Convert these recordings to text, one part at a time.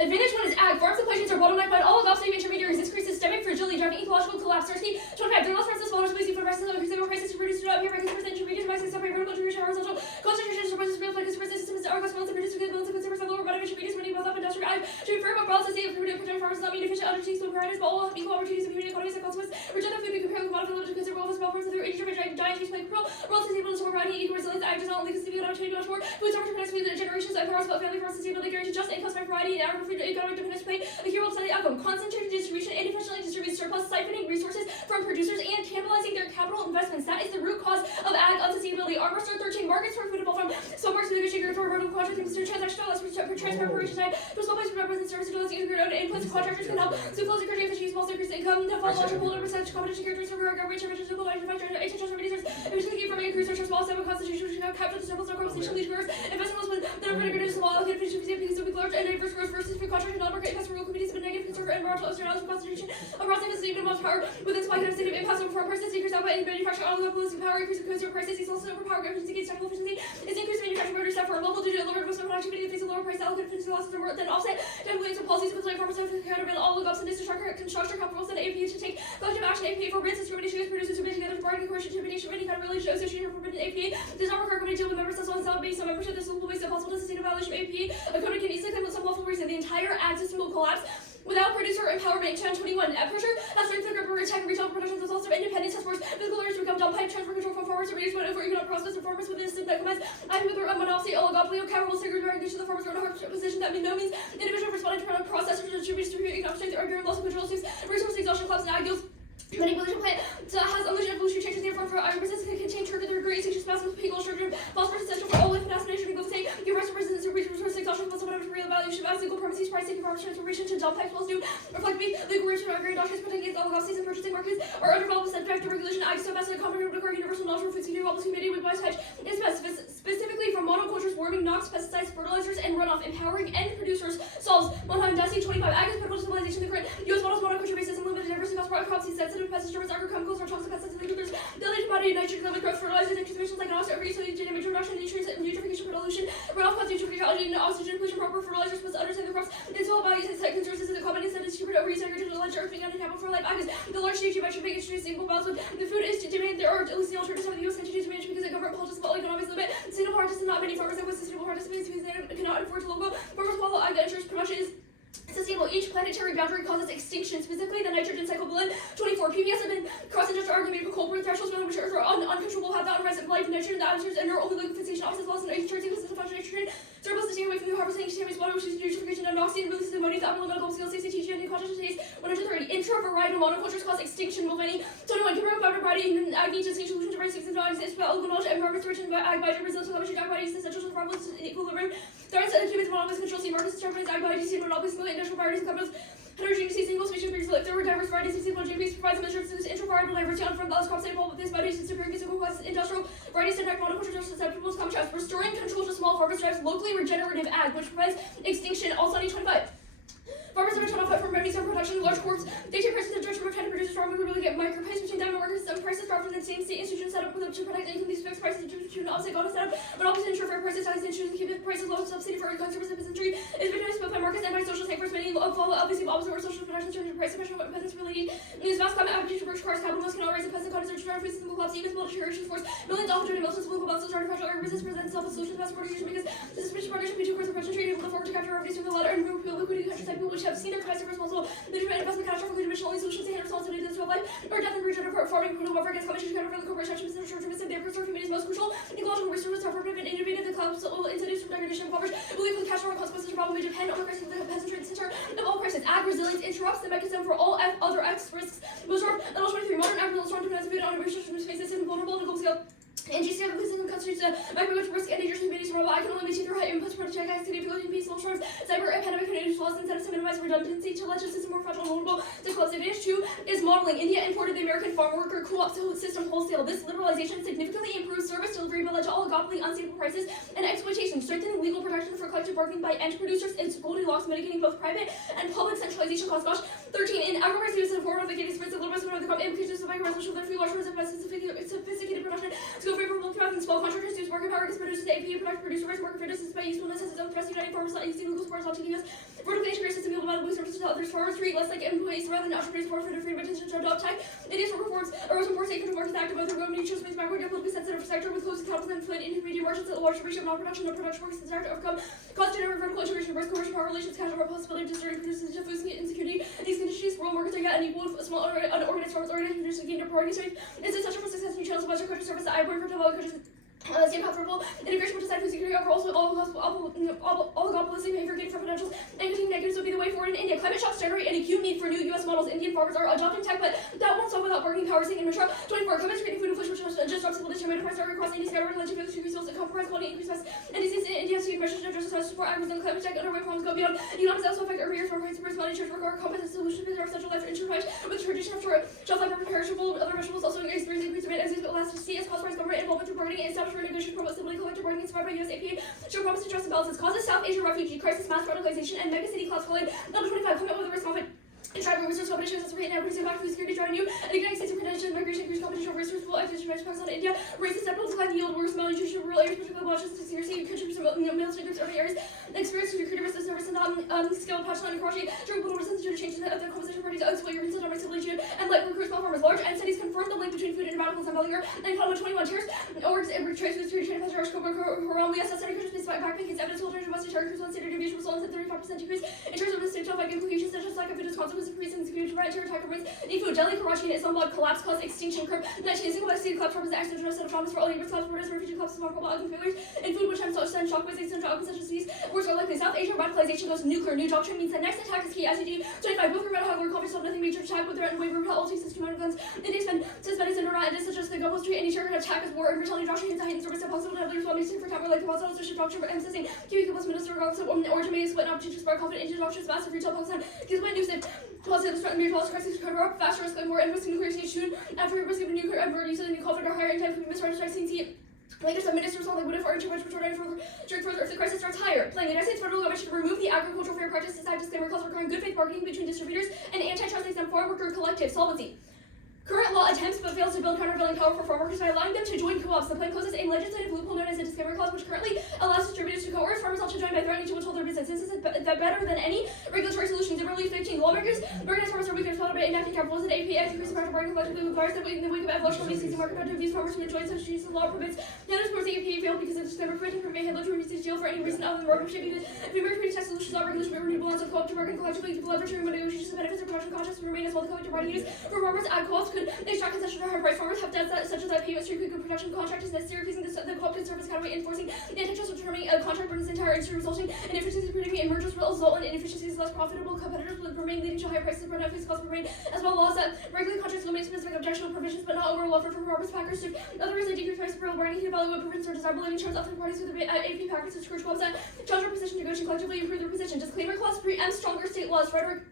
Advantage 1 is ag. Farms equations are bottlenecked by all oligopoly intermediaries. This creates systemic fragility, driving ecological collapse. Scarcity 25. Their loss prices, small space food prices, increasing prices to produce, do not appear by consumers, intermediaries, maxing separate vertical integration, horizontal concentration, surpluses, real like consumer systems, our cost balance, produce, good balance, and consumers have lower amount of intermediaries, money both up industrial ag. To be fair, but balance, the protect farmers not mean efficient undertakings, but varieties, but all have equal opportunities of community economies and consequence. Reject the food be compared with commodity limited consumer office, small farms, and their intermittent diet change play control. World sustainable to variety, equal resilience, ag does not only constitute opportunity much more. Food sovereignty protects food generations, and powers about family farm sustainability, guarantee just income by variety, and agricultural economic dependence play a hero will study outcome. Concentrated distribution inefficiently distributes surplus, siphoning resources from producers and cannibalizing their capital investments. That is the root cause of ag unsustainability. Armor Star 13 markets for food from some parts of the vision for vertical contracting to transactional less for transfer side to small place for represent services to less integrated own inputs. Contractors can help so close encouraging efficiency, small increase income to follow larger pool percentage competition characteristics for government interventions to provide transfer reducers efficiently from a cruiser small seven constitution which can capture the surplus of conversation lead growers investment when the reduce small allocated efficiency because of large and diverse growth versus free contract and non-market customer rural communities with negative consumer and environmental externalities of constitution across the state of much power within supply kind of state of impasse over farm prices decrease output and manufacturing oligopolistic power increase of consumer prices these also overpower efficiency gains technical efficiency is increased manufacturing motor staff for a local due to lower investment activity in the face of lower price allocated efficiency losses and more than offset technical and policies with farmers and countervail all oligops and construction companies and APA to take collective action APA for bids discrimination against producers who bid together to bargain coercion intimidation any kind of relationship association or forbidden APA does not require company to deal with members as well as solid based on membership this will waste impossible to sustain a violation of APA a company can easily claim with some lawful reason the entire ag system will collapse without producer empowerment. 1021 pressure has strengthened the grip attack retail production has also independence has forced physical areas to become dumb pipe transfer control from farmers to reduce one over economic process and farmers within a system that commends I with their monopoly oligopoly or capital secret recognition the farmers are in a hard position that by no means individual responding to product processors to distribute economic strength arguing loss of control seems resource exhaustion collapse and ideals manipulation plant has illusion evolution changes the farm for iron business can contain trigger their great sexual spasms pigol sugar phosphorus essential for all life and aspiration to go say your rest of resistance to resource exhaustion plus whatever real valuation of single premises price taking farmers transformation to dump type plus new reflect me legal reason or agree doctrines protecting against oligopolies and purchasing markets are underdeveloped subject to regulation ag so fast and comparable to universal natural food security policy committee with wise hedge is specifically from monocultures warming NOx pesticides fertilizers and runoff empowering end producers solves 100 25 ag is pivotal stabilization the current U.S. models monoculture based system limited diversity cost product crops sensitive pest disturbance agrochemicals or toxic pesticides and leaders delayed body nitrogen level growth fertilizers and transmissions like also every utility dynamic introduction nutrients and eutrophication pollution runoff cause eutrophication and oxygen pollution proper fertilizers plus understand the crops and soil values and site conservances and common incentives to over use agriculture large earthing and capital for life ag is the large stage by make introduce single balance with the food is to demand there are at least the alternatives of the U.S. entities to manage because the government policies about economics limit single participants not many farmers and with sustainable participants because they cannot afford to local farmers follow ag that ensures production is sustainable. Each planetary boundary causes extinction, specifically the nitrogen cycle below 24. PBS have been cross-industrial argument for cold breath thresholds when mature are uncontrollable, have that unrest of life, nitrogen, the atmospheres, and their only liquefaction offices lost in turns equals to function nitrogen. Surplus to stay away from the harvesting extremely water, which is eutrophication and oxygen, releases ammonia, the upper limit of skills, 60 TG, and quantities 130. Intra-varietal monocultures cause extinction, Mulvaney. 21. Compared with variety in ag needs distinct solution to variety 6 and values, it's about knowledge and markets rich in ag by Brazil to leverage ag varieties essential to the farmers in equilibrium. Threats and humans monopolies control sea markets, determines ag varieties, monopolies, industrial varieties, and companies. Heterogeneity, single species breeds if there were diverse varieties of single GMPs provides some assurances intra-varietal diversity on from those crops involved with this varieties and superior single class industrial varieties and monocultures are susceptible to common traps. Restoring control to small farmers drives locally regenerative ag, which provides extinction all study 25. Farmers have been shut off from revenues and production. Large corps dictate prices of judgment trying to produce farmers who really get micro price between them and workers. Some prices drop from the same state institution set up with them to protect income. These fixed prices to an opposite goal to set up, but opposite ensure fair prices. Ties institutions keep the prices low. Subsidy for consumers in peasantry is between both by markets and by social takers. Many follow obviously opposite where social protection turns to price suppression. What peasants really need is vast climate application for cars. Capitalists cannot raise the peasant cottage to try to face the collapse. Even small deterioration force millions of opportunity millions of political balances trying to fragile agribusiness present itself as solution to past production because this suspicious partnership between course of oppression trade able to forward to capture revenues from the latter and remove liquidity countryside people which have seen their prices responsible. Management investment catastrophic dimensional only solutions to hand responsibility to life or death and regenerative farming criminal welfare against competition counter for the corporate structure business short term they preserve humanity's most crucial ecological resources are productive and innovative the clouds will incentives from degradation and poverty believe the catastrophic consequences of problem may depend on the crisis of the peasantry center of all crises ag resilience interrupts the mechanism for all other X risks most are and also 23 modern agricultural strong dependence on a resource which faces vulnerable and global scale. NGC have increasing constitutes a microbial risk and dangerous communities from I can only maintain their high inputs for check activity, ecology, peace, social storms, cyber and pandemic and laws incentives to minimize redundancy to let the system more fragile and vulnerable to collapse. Advantage 2 is modeling. India imported the American farm worker co-op system wholesale. This liberalization significantly improves service delivery but led to oligopoly, unstable prices, and exploitation, strengthening legal protection for collective bargaining by end producers and Goldilocks mitigating both private and public centralization costs. Gosh, 13 in agriculture use in the form of the gating spreads of little bit of the crop implications of resolution of their free large amounts of sophisticated production to go favorable throughout and small contractors use market power against producers to APA product producer rights market fairness by usefulness as its own thrust uniting farmers not using legal supports not taking us vertically integrated system able to boost services to others. Farmers treat less like employees rather than entrepreneurs for the freedom of attention to adopt tech. India's reforms are also more safe and market active, both remote nature space backward and politically sensitive sector with close capital and foot intermediate margins at a large ratio of non-production and production works desired to overcome cost generated vertical integration, birth commercial power relations, casual possibility of discerning producers to food insecurity. These conditions, world markets are yet unequal with small unorganized farmers organized conditions to gain their priority strength. It's essential for success in channels of Western country service that I bring for developed countries. Same comfortable integration with design food security over also oligopolistic behavior gain from potentials and continuing negatives would be the way forward in India. Climate shocks generate an acute need for new U.S. models. Indian farmers are adopting tech, but that won't solve without bargaining power. Seeing in Russia, 24 climate creating food inflation, which just drops people determined price are across India, skyrocketing legend for increase and compromise quality increase price. And these India's seed measures to address the support agriculture and climate tech underway problems go beyond economics also affect urban areas farm prices, personality, church work, or competence solutions for central life insurance with the tradition of short shelf life for perishable other vegetables also experience increased demand as but last to see as cost price government involvement through bargaining and establish negotiation promote stability collective bargaining inspired by US APA show promise to address imbalances causes South Asia refugee crisis mass radicalization and mega city class collide number 25 comment with the risk conflict and tribal resource competition as rate and increasing back food security driving new and igniting states of predation migration increased competition over resourceful acquisition by Pakistan and India racist step decline yield worse malnutrition in rural areas particularly watches to scarcity countries military groups urban areas experience recruiting risk service and skilled patchline and Karachi during political resistance due to change in the composition parties exploit your incident domestically and like recruit small farmers large and cities confirm the link between food and radicals and Bellinger and Column 21 tears or trace food security trade pastor Haram we assess any countries backpacking evidence holders and Western terror on standard deviation results in 35% decrease in terms of the state like implications such as lack of food as consequence of increasing security right terror attack remains need food Delhi Karachi and Islamabad collapse caused extinction curve 19 single by city collapse represents the accidental set of promise for all neighbors collapse borders refugee collapse small global ugly failures in food which I'm such send shockwaves extend to such as these words are likely South Asia radicalization goes nuclear new doctrine means the next attack is key ICD 25 both remember how we're confident of nothing major attack with threat and waiver all takes system of guns and expend suspended and not and such as the Gulf Street any terror attack is war and brutality doctrine hints heightened service possible to have leaders while making for time like the possible social doctrine but emphasizing QE plus minister regardless of origin may split an opportunity to spark confident into doctrines massive retail Pakistan gives way news positive threat and policy crisis cover up faster risk more and risk nuclear stage soon after risk of a nuclear and use in the conflict or higher in time could be misread strikes later some ministers like would have argued too much further if the crisis starts higher. Playing the United States federal government should remove the agricultural fair practices act disclaimer clause requiring good faith bargaining between distributors and antitrust exempt farm worker collective solvency. Current law attempts but fails to build countervailing power for farm workers by allowing them to join co-ops. The plan closes a legislative loophole known as a disclaimer clause, which currently allows distributors to coerce farmers not to join by threatening to withhold their business. This is better than any regulatory solution. Similarly, 15 lawmakers organized farmers are weaker thought about enacting capitalism. APA increasing private bargaining collectively requires that in the wake of evolution of these market conduct these farmers who enjoy such use of law permits. The other sports APA failed because of the disclaimer preventing from handling to reduce jail for any reason other than workmanship. Because if the American tax solutions are regulation but renewable lines of co-op to bargain collectively to leverage when negotiations and benefits of production contracts will remain as well the collective bargaining use for farmers at co-ops could extract concessions for higher price farmers have debts such as that payment stream good production contract is necessary increasing the co-operative service category enforcing the antitrust determining a contract burdens entire industry resulting in inefficiencies predicting and mergers will result in inefficiencies less profitable competitors will remain leading to higher prices for net costs remain as well laws that regulate contracts will make specific objectionable provisions but not overall offer for farmers packers to otherwise they decrease price per bargaining to evaluate provisions or desirable living terms of third parties with the AP packers to discourage clubs that challenge their position negotiate collectively improve their position disclaimer clause preempts stronger state laws Frederick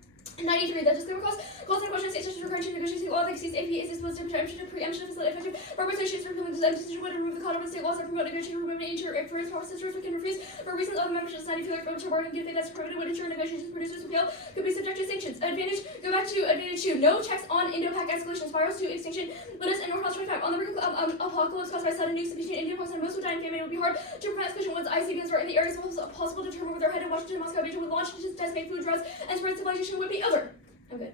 93. The disclaimer clause calls into question state such as requiring to negotiate state law that exceeds APA is supposed to preemption facilitate effective representation for repealing the decision would remove the conduct of state laws that promote negotiation remove nature if for its purposes we can refuse for reasons other members of society feel like to bargain give that's prohibited would ensure negotiations producers who fail could be subject to sanctions. Advantage go back to advantage 2. No checks on Indo-Pak escalation spirals to extinction. Linus and North 25. On the brink of apocalypse caused by sudden news between India and most would die in famine. It would be hard to prevent escalation once ICBMs are in the areas possible to determine where their head in Washington, Moscow, Beijing would launch to decimate food drugs and spread civilization would be over. Okay.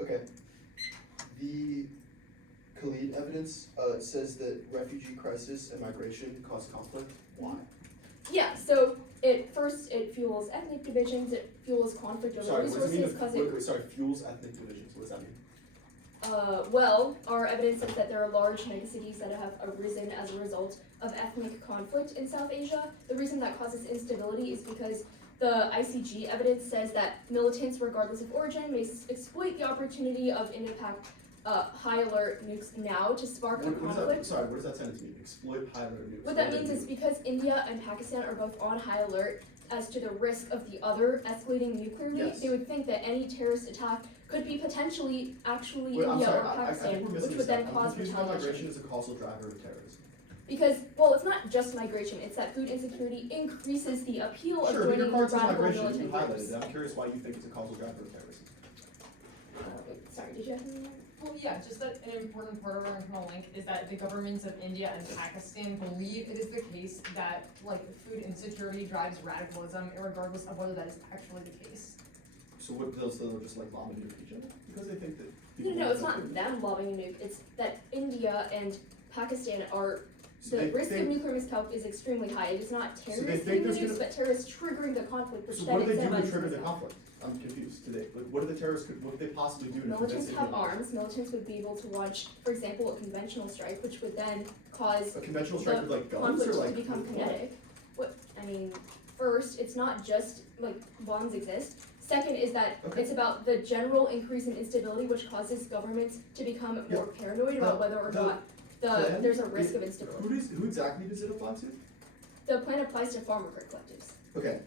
Okay. The Khalid evidence says that refugee crisis and migration cause conflict. Why? Yeah, so it fuels ethnic divisions, it fuels conflict over resources because fuels ethnic divisions. What does that mean? Well, our evidence says that there are large megacities that have arisen as a result of ethnic conflict in South Asia. The reason that causes instability is because the ICG evidence says that militants, regardless of origin, may exploit the opportunity of Indo-Pak high alert nukes now to spark a conflict. What does that sentence mean? Exploit high alert nukes. What that means is because India and Pakistan are both on high alert as to the risk of the other escalating nuclearly, yes. They would think that any terrorist attack could be potentially actually Wait, India sorry, or Pakistan, which would then cause retaliation. Migration is a causal driver of terrorism. Because, well, it's not just migration, it's that food insecurity increases the appeal of joining the radical militant groups. I'm curious why you think it's a causal driver of terrorism. Sorry, did you have anything? Well, yeah, just that an important part of our internal link is that the governments of India and Pakistan believe it is the case that, like, food insecurity drives radicalism, regardless of whether that is actually the case. So what, they'll just like lobbing nuke each other? Because they think that No, people no, want it's not nuclear. them lobbing a nuke. It's that India and Pakistan are. So The they risk of think- nuclear miscalc is extremely high. It is not they terrorists think getting the there's nukes, but terrorists triggering the conflict, which So then what do they do to incentivizes trigger the miscalc. conflict? I'm confused today. Like, what do the terrorists, what would they possibly do to convince Militants have India? arms. Militants would be able to launch, for example, a conventional strike, which would then cause A conventional strike the with like guns conflict or like? to become with what? kinetic. What I mean, first, it's not just like bombs exist. Second is that Okay. it's about the general increase in instability, which causes governments to become more paranoid about whether or not plan there's a risk of Who instability. who exactly does it apply to? The plan applies to farm worker collectives. Okay,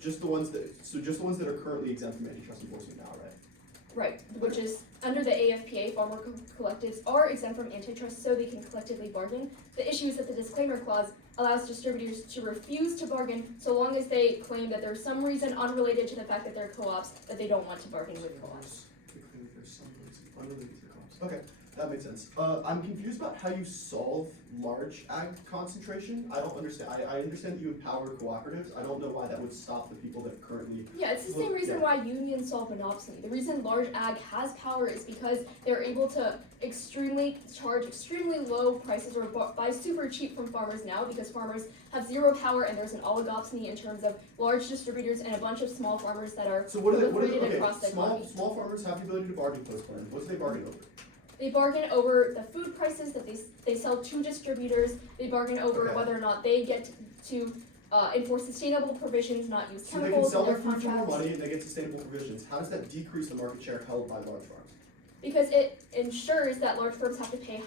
just the ones that are currently exempt from antitrust enforcement now, right? Right, which is under the AFPA, farm worker collectives are exempt from antitrust so they can collectively bargain. The issue is that the disclaimer clause allows distributors to refuse to bargain so long as they claim that there's some reason unrelated to the fact that they're co-ops that they don't want to bargain with co-ops. There's some reason unrelated to co-ops. Okay, that makes sense. I'm confused about how you solve large ag concentration. I don't understand. I understand that you empower cooperatives. I don't know why that would stop the people that currently. Yeah, it's the Well, same reason yeah. why unions solve monopoly. The reason large ag has power is because they're able to charge extremely low prices or buy super cheap from farmers now because farmers have zero power and there's an oligopoly in terms of large distributors and a bunch of small farmers that are So what are they? proliferated Okay, across the economy. small farmers have the ability to bargain post plan. What do they bargain over? They bargain over the food prices that they sell to distributors. They bargain over Okay. whether or not they get to enforce sustainable provisions, not use So they can chemicals sell in their their food for more contracts. money and they get sustainable provisions. How does that decrease the market share held by large farms? Because it ensures that large firms have to pay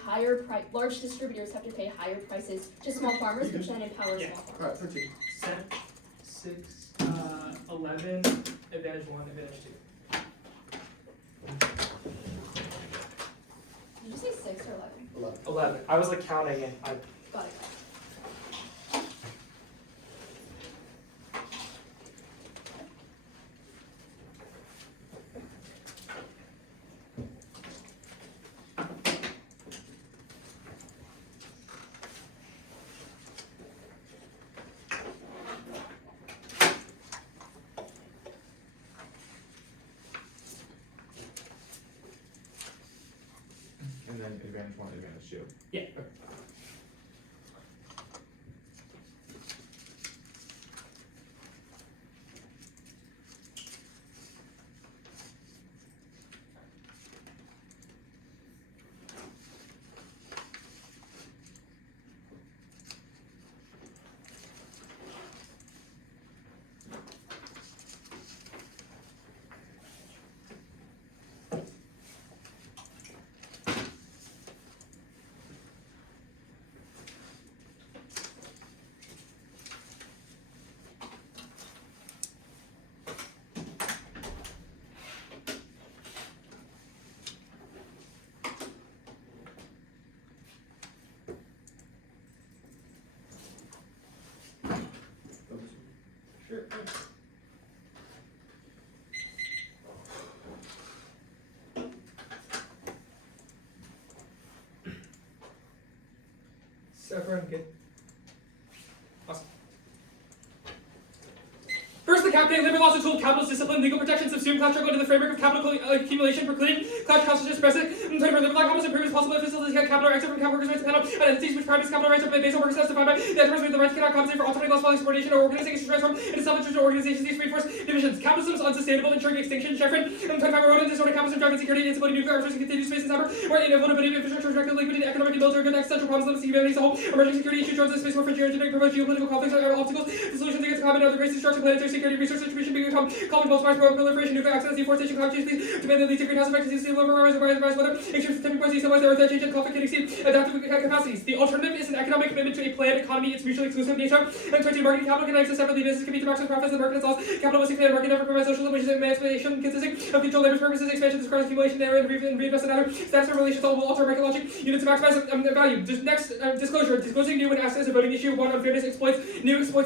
large distributors have to pay higher prices to small farmers, which then empowers Yeah. small farmers. Alright, 13. 7, 6, 11, advantage 1, advantage 2. Did you say 6 or 11? 11. 11. I was like counting and I. Got it. And then advantage 1, advantage 2. Yeah. Sure. So everyone good? Awesome. First, the campaign labor laws, a tool of capitalist discipline, legal protections, subsume class struggle into the framework of capital accumulation, precluding class consciousness precedent, and for labor law commerce improves possible facilities capital exit from capital workers' rights depend on entities which practice capital rights are based on workers' as defined by the enterprise with the rights cannot compensate for autonomy loss following subordination or organization transform into self-interest organizations these reinforce divisions. Capitalism is unsustainable, ensuring extinction. Chevron, 25 rodent disorder, capitalism, driving security, instability, nuclear arms, continuous space and cyber, or inevitability of infrastructure, directly liquidity, economic and military good, existential problems, limits humanity as a whole, emerging security issues, drones in space warfare, geoengineering, promote geopolitical conflicts, obstacles, the solutions against climate and other great destruction, planetary security, resource distribution, become calming both spice, proliferation, nuclear accidents, deforestation, climate change, demand that leads to greenhouse effects, sea level rise, weather, extreme tipping points, sea level rise, change, and conflict can exceed adaptive capacities. The alternative is an economic commitment to a planned economy, its mutually exclusive nature, and to marketing capital can exist separately. Business can be to maximize profits, and market itself. Capitalistic plan market never provides social limitations, emancipation consisting of control labor's purposes, expansion, describes accumulation, and reinvest in other status of relations, all will alter market logic, units to maximize value. Next, disclosure. Disclosing new when asked as a voting issue. 1. Unfairness exploits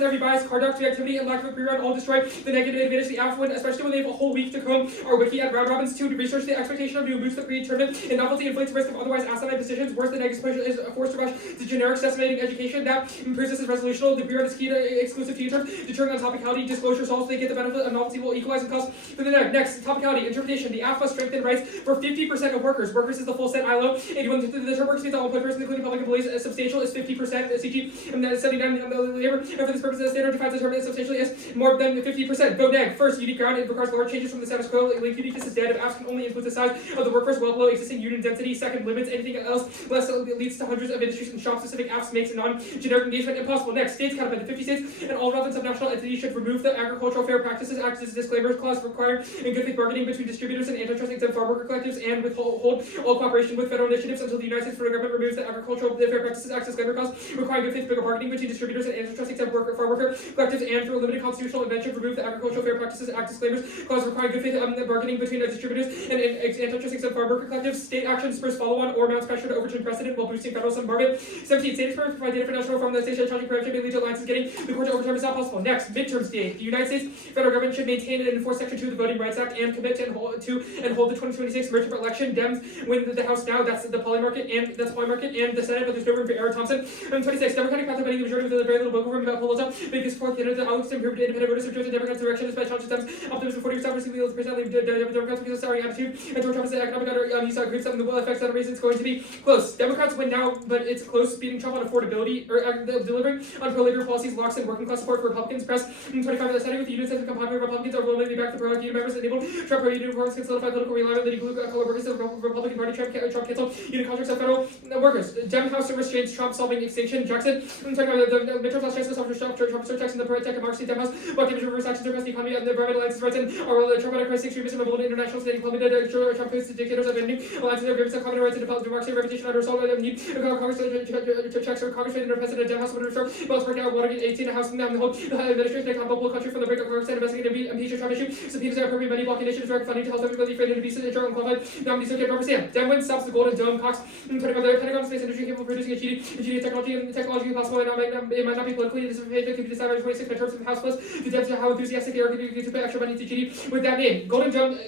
every bias, conduct, reactivity, and lack of a pre-run, all destroy the negative advantage the AF win, especially when they have a whole week to comb our wiki at round robins. 2, to research the expectation of new boosts that create tournament and novelty inflates the risk of otherwise asinine decisions. Worse, the negative push is forced to rush to generic estimating education that improves this as resolutional. The bureau is key to exclusive future, deterring on topicality, disclosure solves, they get the benefit of novelty will equalize the cost for the neg. Next, topicality, interpretation. The AF must strengthen rights for 50% of workers. Workers is the full set ILO. 81 the term workers means all employed persons, including public employees, substantial is 50% CG, and then 79 the labor. And for this purpose, the standard defines the term as substantially as more than 50%. Go neg. First, unique ground. It requires large changes from the status quo. Like uniqueness is dead. If AFs can only influence the size of the workforce well below existing union density. Second, limits anything else less leads to hundreds of industries and shop-specific AFs makes non-generic engagement impossible. Next, states counterfeit. The 50 states and all relevant subnational entities should remove the Agricultural Fair Practices Act as a disclaimer clause required in good faith bargaining between distributors and antitrust exempt farm worker collectives and withhold all cooperation with federal initiatives until the United States federal government removes the Agricultural Fair Practices Act disclaimer clause requiring good faith bargaining between distributors and antitrust exempt farm worker collectives and through a limited constitutional invention remove the Agricultural Fair Practices Act disclaimers clause requiring good faith bargaining between distributors and antitrust exempt farm worker collectives. State action spurs follow-on or mounts pressure to overturn precedent while boosting federal embargo. 17. State experiments provide data for national reform that states challenging corruption may lead to alliances getting the court to overturn is not possible. Next, midterms day. The United States federal government should maintain and enforce Section 2 of the Voting Rights Act and commit to and hold the 2026 midterm election. Dems win the House now. That's the poly market and the Senate, but there's no room for Aaron Thompson. 26. Democratic path of winning the majority with a very little wiggle room about Pelosi. Biggest fourth candidate, Alex improved independent voters of the Democrats' direction despite challenges Dems optimism 40% versus wheels percently Democrats because of sorry attitude and George Trump's economic use groups and the will effects that reason it's going to be close. Democrats win now, but it's close, beating Trump on affordability or delivering on pro-labor policies locks in working class support for Republicans. Press 25. The Senate with the unions have become popular. Republicans overwhelmingly back the pro-union members enabled Trump pro-union reforms can solidify political reliability. Color workers of the Republican Party. Trump canceled union contracts of federal workers. Dem House restrains Trump solving extinction. Jackson 25. The midterm last chance to solve Trump surtax and the pro-tech democracy. Dem House blocked image reverse actions to arrest the economy and the environmental alliances rights and our Trump crisis extremism and international state implemented Trump faces dictators of ending alliances of agreements of common rights and democracy reputation under assault and need Congress to checks or Congress and President Dem House would restore balance break out Watergate 18 a House and the whole administration accountable country from the break of Congress and investigate impeach Trump issue subpoenas are appropriate money blocking initiatives direct funding to help everybody afraid to be internal and qualified nominees okay represent. Dem wins stops the Golden Dome Cox 25 the Pentagon space industry capable of producing a cheating technology and technologically possible and it might not be politically disadvantaged that could be decided by 26 by terms of the House plus the Dems how enthusiastic they are to pay extra money to GD with that name. Golden Dome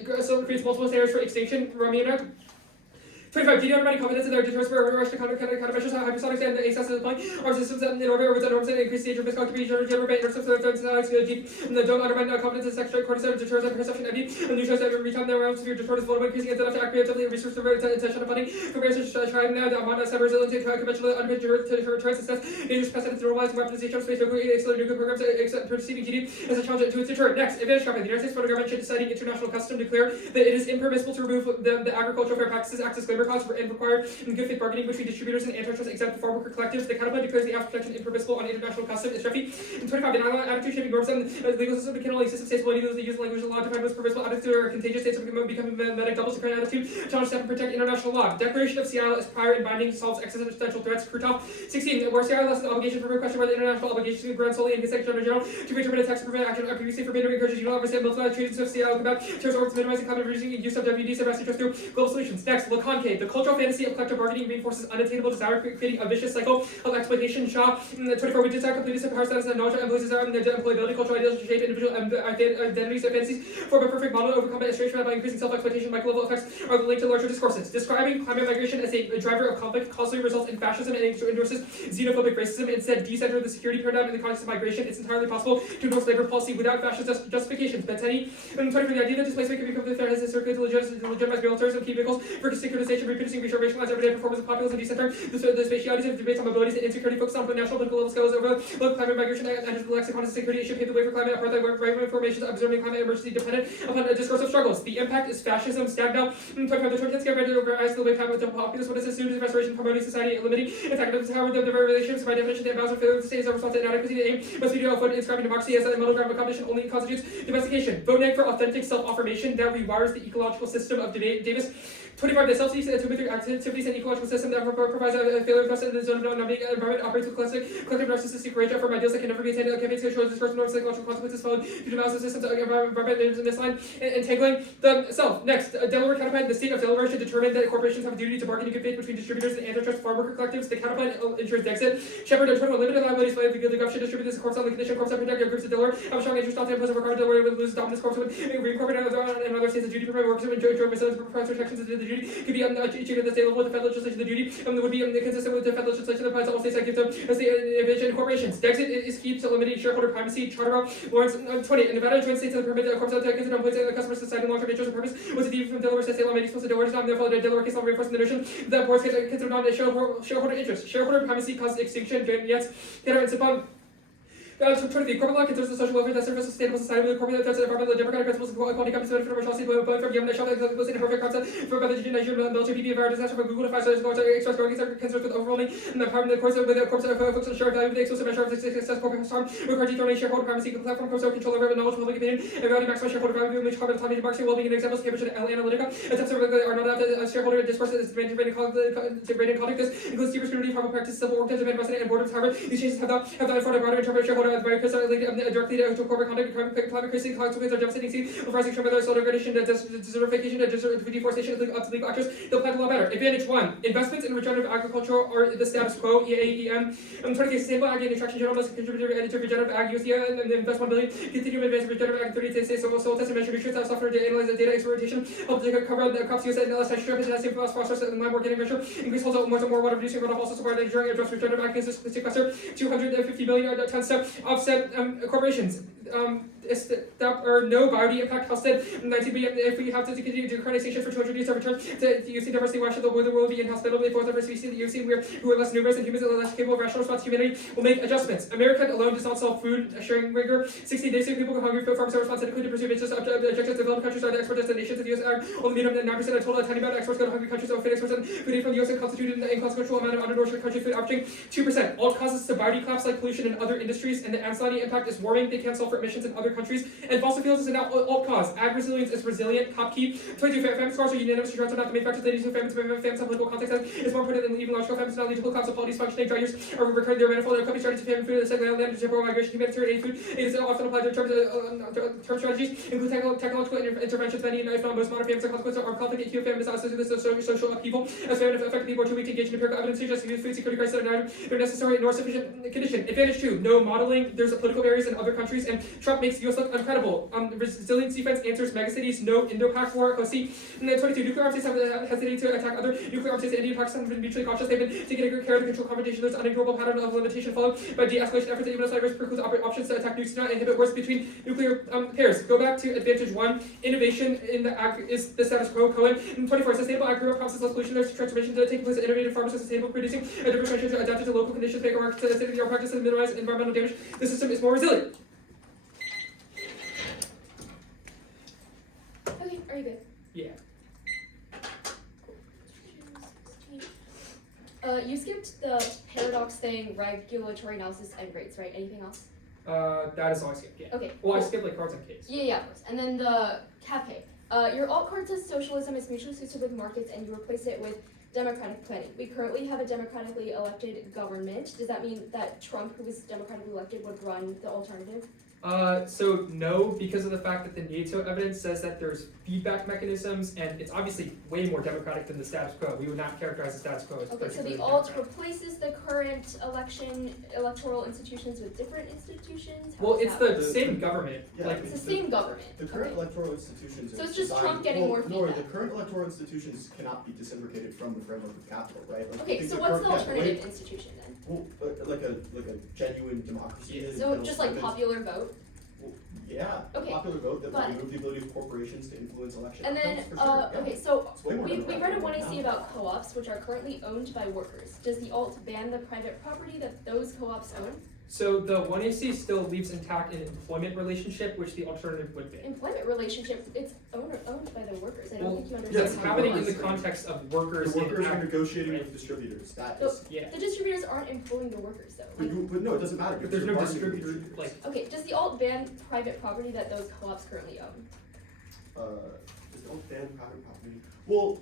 creates multiple scenarios for extinction. Romeo 25. Did automatic confidence in their deterrence for rush to countermeasures how hypersonics and the access to the plane armed systems in orbit with enormous and increased danger of miscalculation general by intercepts of the deep and the don't undermine confidence in secondary cortisol deterrence and perception envy and new shows that every time their own severe deterrence vulnerable increasing enough to accurately research the intention of funding comparison trying now the amount of cyber resiliency to conventional unconventional deterrence success dangerous precedents normalizing weaponization of space nuclear programs perceiving GD as a challenge to its deterrent. Next, advantage campaign. The United States federal government should deciding international custom declare that it is impermissible to remove the Agricultural Fair Practices Act disclaimer clause and require in good faith bargaining between distributors and antitrust exempt farm worker collectives. The Cavanaugh declares the AF's protection impermissible on international custom. It's Refi. In 25, the attitude shaping norms and the legal system can only exist if states will legally use language law defined as permissible attitude or contagious states become medic double secret attitude. Challenge step and protect international law. Declaration of Seattle is prior and binding solves existential threats. Kurtoff 16, where Seattle less an obligation for question whether international obligations to grant solely in his Secretary General to determine a text to prevent action previously forbidden or encourages unilateral oversight multiple treaties of Seattle combat terrorist organs minimizing climate reducing use of WD domestic just through global solutions. Next, Le Concave. The cultural fantasy of collective bargaining reinforces unattainable desire, creating a vicious cycle of exploitation. Shaw 24, we desire completeness of power status and knowledge employees desire and the employability, cultural ideals to shape individual identities and fantasies, form a perfect model to overcome estrangement by increasing self-exploitation. Micro-level effects are linked to larger discourses. Describing climate migration as a driver of conflict causally results in fascism and endorses xenophobic racism. Instead, decenter the security paradigm in the context of migration. It's entirely possible to endorse labor policy without fascist justifications. Bettany 24, the idea that displacement can be completely fair has historically to legitimize militarism, key vehicles for securitization, reproducing, racialized everyday performance of populace and decenter the spatialities of debates on mobilities and insecurity focused on national political level scales over climate migration and the lexicon of security should pave the way for climate apartheid right formations observing climate emergency dependent upon a discourse of struggles. The impact is fascism. Stagnow 25, the 20th get ready over eyes to the way climate with the populace what is assumed is restoration promoting society limiting its academics however the relationships by definition the imbalance of failure of the state is a response to inadequacy. The aim must be to avoid inscribing democracy as a model ground of competition only constitutes domestication. Vote neg for authentic self-affirmation that rewires the ecological system of Davis. 25, the self-seeks activities and ecological system that provides a failure thrust in the zone of non-navigating environment operates with collective narcissistic rage from ideals that can never be attained. Campaigns to show discourse norms psychological consequences followed due to malice systems environment misaligned and entangling the self. Next, Delaware counterpart. The state of Delaware should determine that corporations have a duty to bargain in good faith between distributors and antitrust farm worker collectives. The counterpart ensures Dexit. Shepherd and 21 limited liabilities by the gov should distribute this corpse on the condition corpse that protect your groups of Delaware. Have a strong interest not to impose a requirement Delaware would lose dominance corpse would reincorporate and other states the duty to provide workers and joint missions protections of the duty could be achieved at the state level with the federal legislation. The duty would be consistent with the federal legislation that applies to all states that give them state innovation corporations. Dexit is key to limiting shareholder privacy. Charter Lawrence 20. In Nevada, joint states and the permit the corpse that consider employees and the customer society long-term interest and purpose was a deed from Delaware state law made explicit Delaware does not therefore the Delaware case law reinforcing the notion that boards consider not a shareholder interest. Shareholder privacy causes extinction. Yes, get our upon. 23. Corporate law considers the social welfare that serves a sustainable society with corporate that's environmental democratic principles and equality comes to benefit from Chelsea, but from Yemen, Shell, inclusive and perfect concept for by the Nigerian military PB environment disaster for Google to 5 stars going to express growing concerns with overwhelming and the department of course with the corporate folks on share value with the exclusive measure of success corporate harm require dethroning shareholder privacy platform corporate control over knowledge public opinion and reality maximize shareholder value which corporate autonomy marketing well-being and examples Cambridge and Analytica attempts are not after shareholder discourse is demanding conduct. This includes deeper scrutiny of harmful practice civil organisms and investment and board of however these changes have not afforded broader interpreted shareholder advice directly to corporate conduct, climate crisis, consequences are devastating. See, rising from other solar degradation, desertification, deforestation, up to legal actors. They'll apply the law better. Advantage 1: investments in regenerative agriculture are the status quo. EAEM. 20 sustainable ag and nutrition general must contribute to regenerative ag. USDA and invest $1 billion. Continue to advance regenerative ag. 30 states soil test and measure nutrients. Software to analyze the data experimentation. Help to cover the crops used and less nitrogen, potassium, phosphorus, and lime organic measure. Increase holds more water reducing runoff. Also support ensuring address regenerative ag sequester. 250 billion tons to offset corporations. That are no biodiversity impact costed 19 billion. If we have to continue decarbonization for 200 years to return to using diversity, why should the world be inhospitable for other species that you've seen who are less numerous and humans are less capable of rational response to humanity will make adjustments. America alone does not solve food sharing rigor. 60 days ago, people go hungry for farmers are responsible to pursue business objectives. Developed countries are the export destinations of the U.S. ag. Only meet up 9% of total. A tiny amount of exports go to hungry countries, so 50% food aid from the U.S. and constituted an inconsequential amount of undernourished country food averaging 2%. All causes to biodiversity collapse like pollution in other industries, and the ancillary impact is warming. They can't solve for emissions in other countries. And fossil fuels is an alt cause. Ag resilience is resilient. Top key. 22. Famine scars are unanimous to not the main factors that lead to famines have political context. It's more important than even large scale famines not lead to political policies functioning. Dry years are recurring. Their manifold. Their companies starting to famine food. The second land temporal migration, humanitarian aid food. It is often applied to term strategies, include technological interventions. Many, if not most, modern famines are consequences of armed conflict. Acute famine is associated with social upheaval. As famine affect people too weak to engage in empirical evidence suggests food security crisis are neither necessary nor sufficient condition. Advantage 2: no modeling. There's political barriers in other countries, and Trump makes the U.S. look uncredible. Resilient defense answers megacities, no Indo-Pak war, see. And then 22, nuclear arms states have hesitated to attack other nuclear arms states. India and Pakistan have been mutually cautious. They've been taking great care to control confrontation. There's an unignorable pattern of limitation followed by de-escalation efforts that even as risk precludes options to attack nukes, not inhibit wars between nuclear pairs. Go back to advantage 1. Innovation in the ag is the status quo. Cohen. And 24, sustainable agriculture process less pollution. There's transformation to take place. Innovative farmers are sustainable producing a different measure to adapt to local conditions, make a market to state-of-the-art practices and minimize environmental damage. The system is more resilient. Okay, are you good? Yeah. You skipped the paradox thing, regulatory analysis, and rates, right? Anything else? That is all I skipped, yeah. Okay. Well, I cool. skipped like cards and case. Yeah, of course. And then the CAFE. Your alt card says socialism is mutually exclusive with markets, and you replace it with democratic planning. We currently have a democratically elected government. Does that mean that Trump, who was democratically elected, would run the alternative? So no, because of the fact that the NATO evidence says that there's feedback mechanisms, and it's obviously way more democratic than the status quo. We would not characterize the status quo as Okay, so particularly the alt democratic. replaces the current electoral institutions with different institutions? How Well, does it's that the work? same government. Yeah, like It's the same government. The current Okay. electoral institutions are So it's just designed- Trump getting more No, feedback. the current electoral institutions cannot be disembarkated from the framework of capital, right? Like, I Okay, think so the what's current- the yeah, alternative wait, institution then? well, like a genuine democracy. is, So you know, just like something- popular vote? well, yeah, Okay, popular vote that but- will remove the ability of corporations to influence election And then, outcomes, for sure, yeah. okay, so It's way more we read democratic a than 1AC now. about co-ops, which are currently owned by workers. Does the alt ban the private property that those co-ops own? So the 1AC still leaves intact an employment relationship, which the alternative would be. Employment relationship, it's owned by the workers. I don't Well, think you understand. That's Yes, happening in the workers. context of workers The workers in are ag- negotiating right? with distributors, that So- is, Yeah. The distributors aren't employing the workers though. but no, it doesn't matter. But because there's you're no bargaining with distributor, distributors. like, Okay, does the alt ban private property that those co-ops currently own? Is don't ban private property. Well,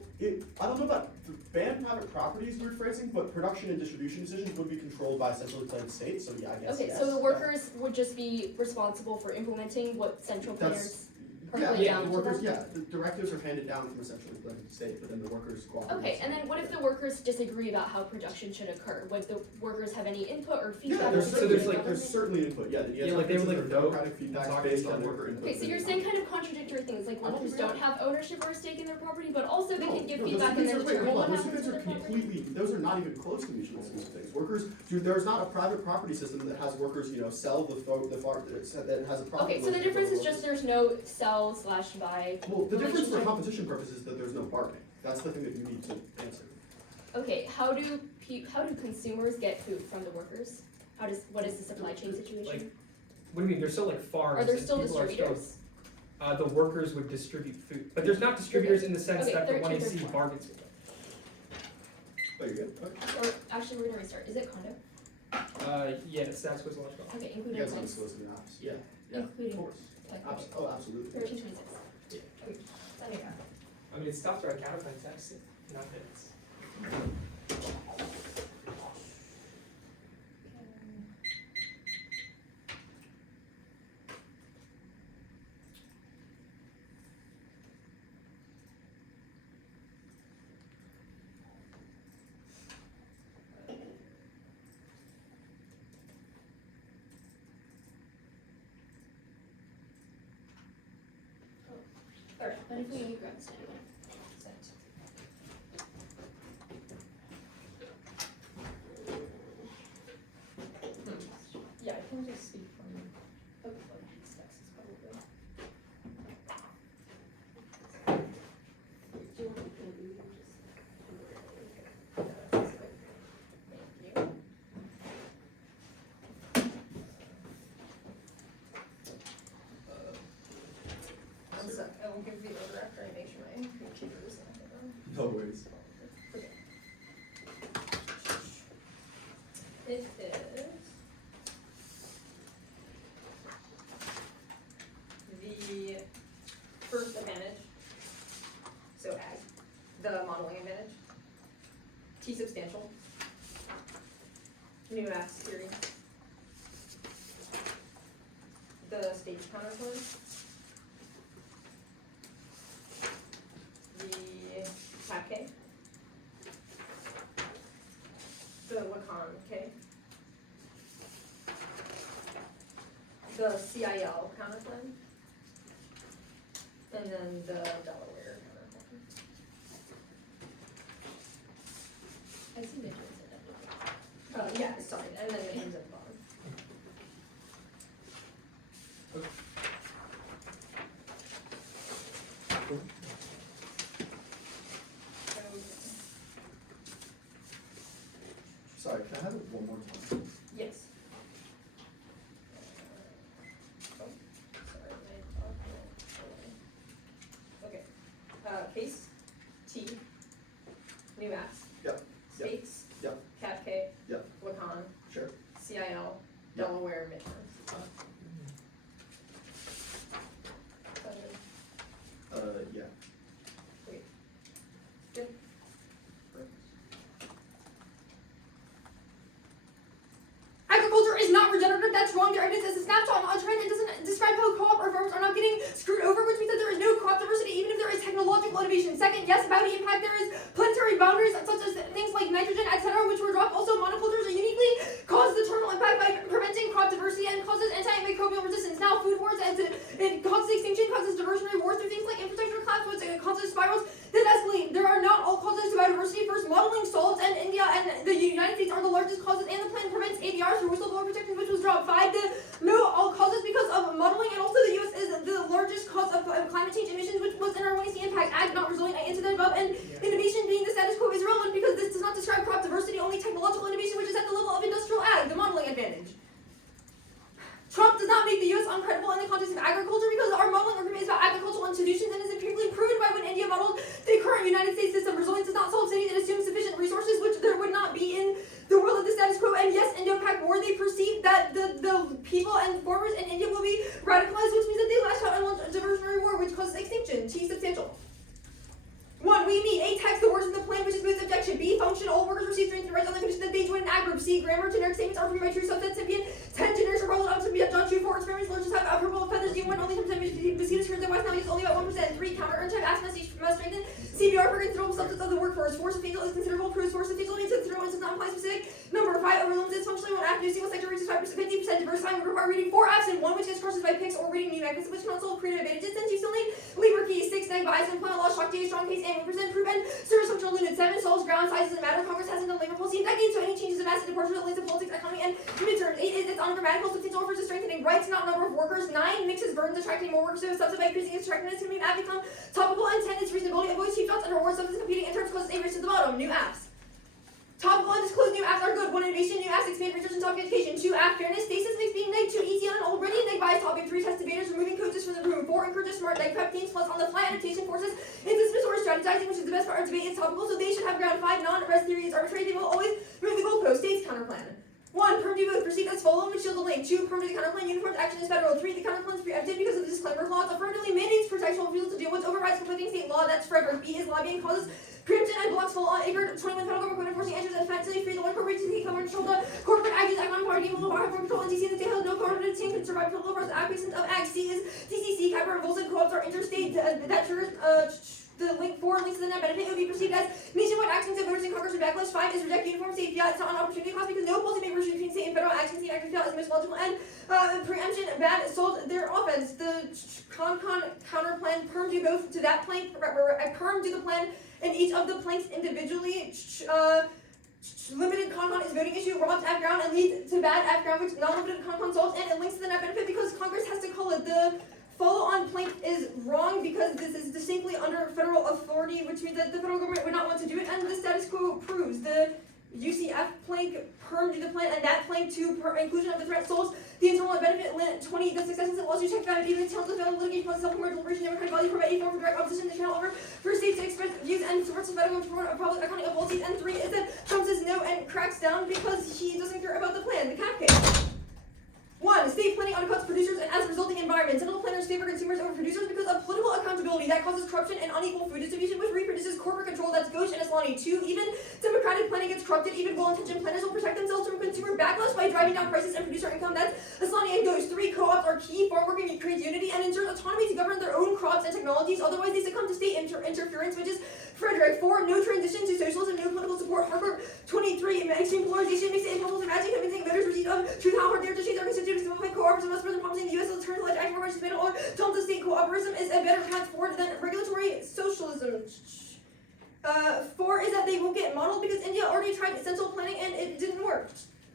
I don't know about ban private property is weird phrasing, but production and distribution decisions would be controlled by a centrally planned state, so yeah, I guess Okay, yes. so the yeah. workers would just be responsible for implementing what central That's- players. percolate Yeah, down the to workers, them? yeah, the directives are handed down from essentially the state, but then the workers cooperate. Okay, and then what if the workers disagree about how production should occur? Would the workers have any input or feedback? Yeah, there's from so certainly, there's, like, government? there's certainly input, yeah, Yeah, like, they would, like, differences vote are democratic feedback talk based about on it. worker input. Okay, so you're saying kind of contradictory things, like I don't workers think don't have ownership or stake in their property, but also they No, can give no, feedback and then those determine hold what on, those happens units to are their property. completely, those are not even close to mutual exclusive things. Workers, there's not a private property system that has workers, sell the farm, that has a profit. Okay, so the with difference is workers. just there's no sell/buy. Well, the difference for relationship. competition purposes is that there's no bargaining. That's the thing that you need to answer. Okay, how do consumers get food from the workers? What is the supply chain situation? Like, what do you mean, there's still like farms Are there and still people are still- distributors? The workers would distribute food, but there's not distributors in the sense Okay, that the they're one two AC different bargains with them. Oh, you're good? Okay. Or actually, we're gonna restart. Is it condo? Yeah, it's that's what's logical. Okay, You including guys rents. undisclosed in the apps. Yeah, yeah, of Including course. like Oh, absolutely. 1326. I mean, it's tough to write counterpoint text in not minutes. Alright, what if we grab this anyway? Yeah, I can just speak from. Okay, well, these texts probably. Do you want to do just? Thank you. One sec, I will give the order after I make sure my computer is not. No worries. It is the first advantage, so ag, the modeling advantage, T substantial, new apps theory, the stage counterpoint, the tab K, the Lacan K, the CIL counterclaim, and then the Delaware counterclaim. I see the joints in that. Yeah, sorry, and then it ends at the bottom. Sorry, can I have it one more time? Yes. Oh, sorry, okay, case, T, new apps. Yep, yep, States. yep. Cat K. Yep. Lacan, Sure. CIL, Yep. Delaware midterms. Yeah. Good. Agriculture is not regenerative, that's wrong. Their evidence is a snapshot, not a trend. It doesn't describe how co-op or farmers are not getting screwed over, which means that there is no crop diversity, even if there is technological innovation. Second, yes, about the impact, there is planetary boundaries, such as things like nitrogen, etc., which were dropped. Also, monocultures uniquely cause the terminal impact by preventing crop diversity and causes antimicrobial resistance. Now, food wars, it causes extinction, causes diversionary wars through things like infrastructure collapse, which causes spirals that escalate. There are not all causes to biodiversity. First, modeling solves, and India and the United States are the largest causes, and the plan prevents ADRs through whistleblower protections, which was dropped. 5, no all causes because of modeling, and also the U.S. is the largest cause of climate change emissions, which was in our 1AC impact. Ag, not resilient. I answered that above. And innovation being the status quo is relevant because this does not describe crop diversity, only technological innovation, which is at the level of industrial ag, the modeling advantage. Trump does not make the U.S. uncredible in the context of agriculture because our modeling argument is about agricultural institutions and is empirically proven by when India modeled the current United States system. Resilience does not solve cities, it assumes sufficient resources, which there would not be in the world of the status quo. And yes, Indo-Pak War, they perceive that the people and farmers in India will be radicalized, which means that they lash out and launch a diversionary war, which causes extinction. T substantial. 1, we meet. A, text the words in the plan, which is Booth's objection. B, function, all workers receive strength and rights on the condition that they join an ag group. C, grammar, generic statements are free by true subset symbiont. 10, generics are rolled out to be John 2, 4 experiments, largest have approbable feathers, even when only sometimes mosquitoes heard their wise now use non-applying specific. Number 5, over limits functionally one app, new single sector reaches 50% diversifying would require reading 4 apps and 1 which gets crushed by picks or reading new mechanisms which can also create advantages. Since you still need Libra Key, 6, neg bias, employment law, shock data, strong case, and 1% proof, and service functional unit 7 solves ground size doesn't matter. Congress hasn't done labor policy in decades, so any changes in massive departure that leads to politics, economy, and midterms. 8 is its ungrammatical, 15 offers to strengthening rights, not number of workers. 9 mixes burdens, attracting more workers, so subsidy by increasing its attractiveness can be app become topical, and 10 its reasonability avoids cheap shots under war substance competing in terms causes a race to the bottom. New apps. Topical and disclosed new apps are good. 1 innovation, new apps expand research and topic education. 2 app fairness, stasis makes being neg 2 easy on an already neg bias topic. 3 test debaters, removing coaches from the room. 4 encourages smart neg prep teams plus on the fly adaptation forces. Anticipatory strategizing, which is the best part of debate, is topical, so they should have ground. 5 non-res theory is arbitrary. They will always move the goalpost. States counterplan. 1. Perm do both. Perceived as follow, which shield the link. 2. Perm to the counterplan. Uniform action is federal. 3. The counterplan is preempted because of the disclaimer clause. Affirmatively mandates protectional refusal to deal with overrides conflicting state law. That's Frederick. B is lobbying causes preemption and blocks full on acre. 21 federal government enforcing enters and effectively free the one corporation to take cover and control the corporate actions. Economic power game will have control and DC that they have no coordinated team can survive total force acquiescence of Act. C is DCC. Capra revolts and co-ops are interstate that triggers the link 4 links to the net benefit. It would be perceived as nationwide actions of voters in Congress with backlash. 5 is reject uniform state fiat. It's not an opportunity cost because no policy makers between state and federal actions. The active fiat is the most logical and preemption bad sold their offense. The counterplan perm do both to that plank. Perm do the plan and each of the planks individually. Limited con is voting issue, robs app ground and leads to bad app ground, which non-limited con solves, and it links to the net benefit because Congress has to call it. The follow-on plank is wrong because this is distinctly under federal authority, which means that the federal government would not want to do it, and the status quo proves. The UCF plank perm do the plan, and that plank to inclusion of the threat solves the internal benefit limit. 20, the successes that lawsuit check out even tells the federal litigation plus self-aware deliberation democratic value provide a form of direct opposition to channel over for states to express views and supports the federal government of public accounting of policies. And 3 is that Trump says no and cracks down because he doesn't care about the plan. The cap case. 1. State planning undercuts producers and as resulting environment. Central planners favor consumers over producers because of political accountability that causes corruption and unequal food distribution, which reproduces corporate control. That's Ghosh and Aslani. 2. Even democratic planning gets corrupted. Even well-intentioned planners will protect themselves from consumer backlash by driving down prices and producer income. That's Aslani and Ghosh. 3. Co-ops are key. Farm working creates unity and ensures autonomy to govern their own crops and technologies. Otherwise, they succumb to state interference, which is Frederick. 4. No transition to socialism. No political support. Harvard. 23. Extreme polarization makes it impossible to imagine convincing voters receipt of truth how hard they are to change their constituents to simplify co-ops and must further promising the U.S. will turn to let active participation or tell the state cooperation is a better path forward than regulatory socialism. 4 is that they won't get modeled because India already tried essential planning and it didn't work.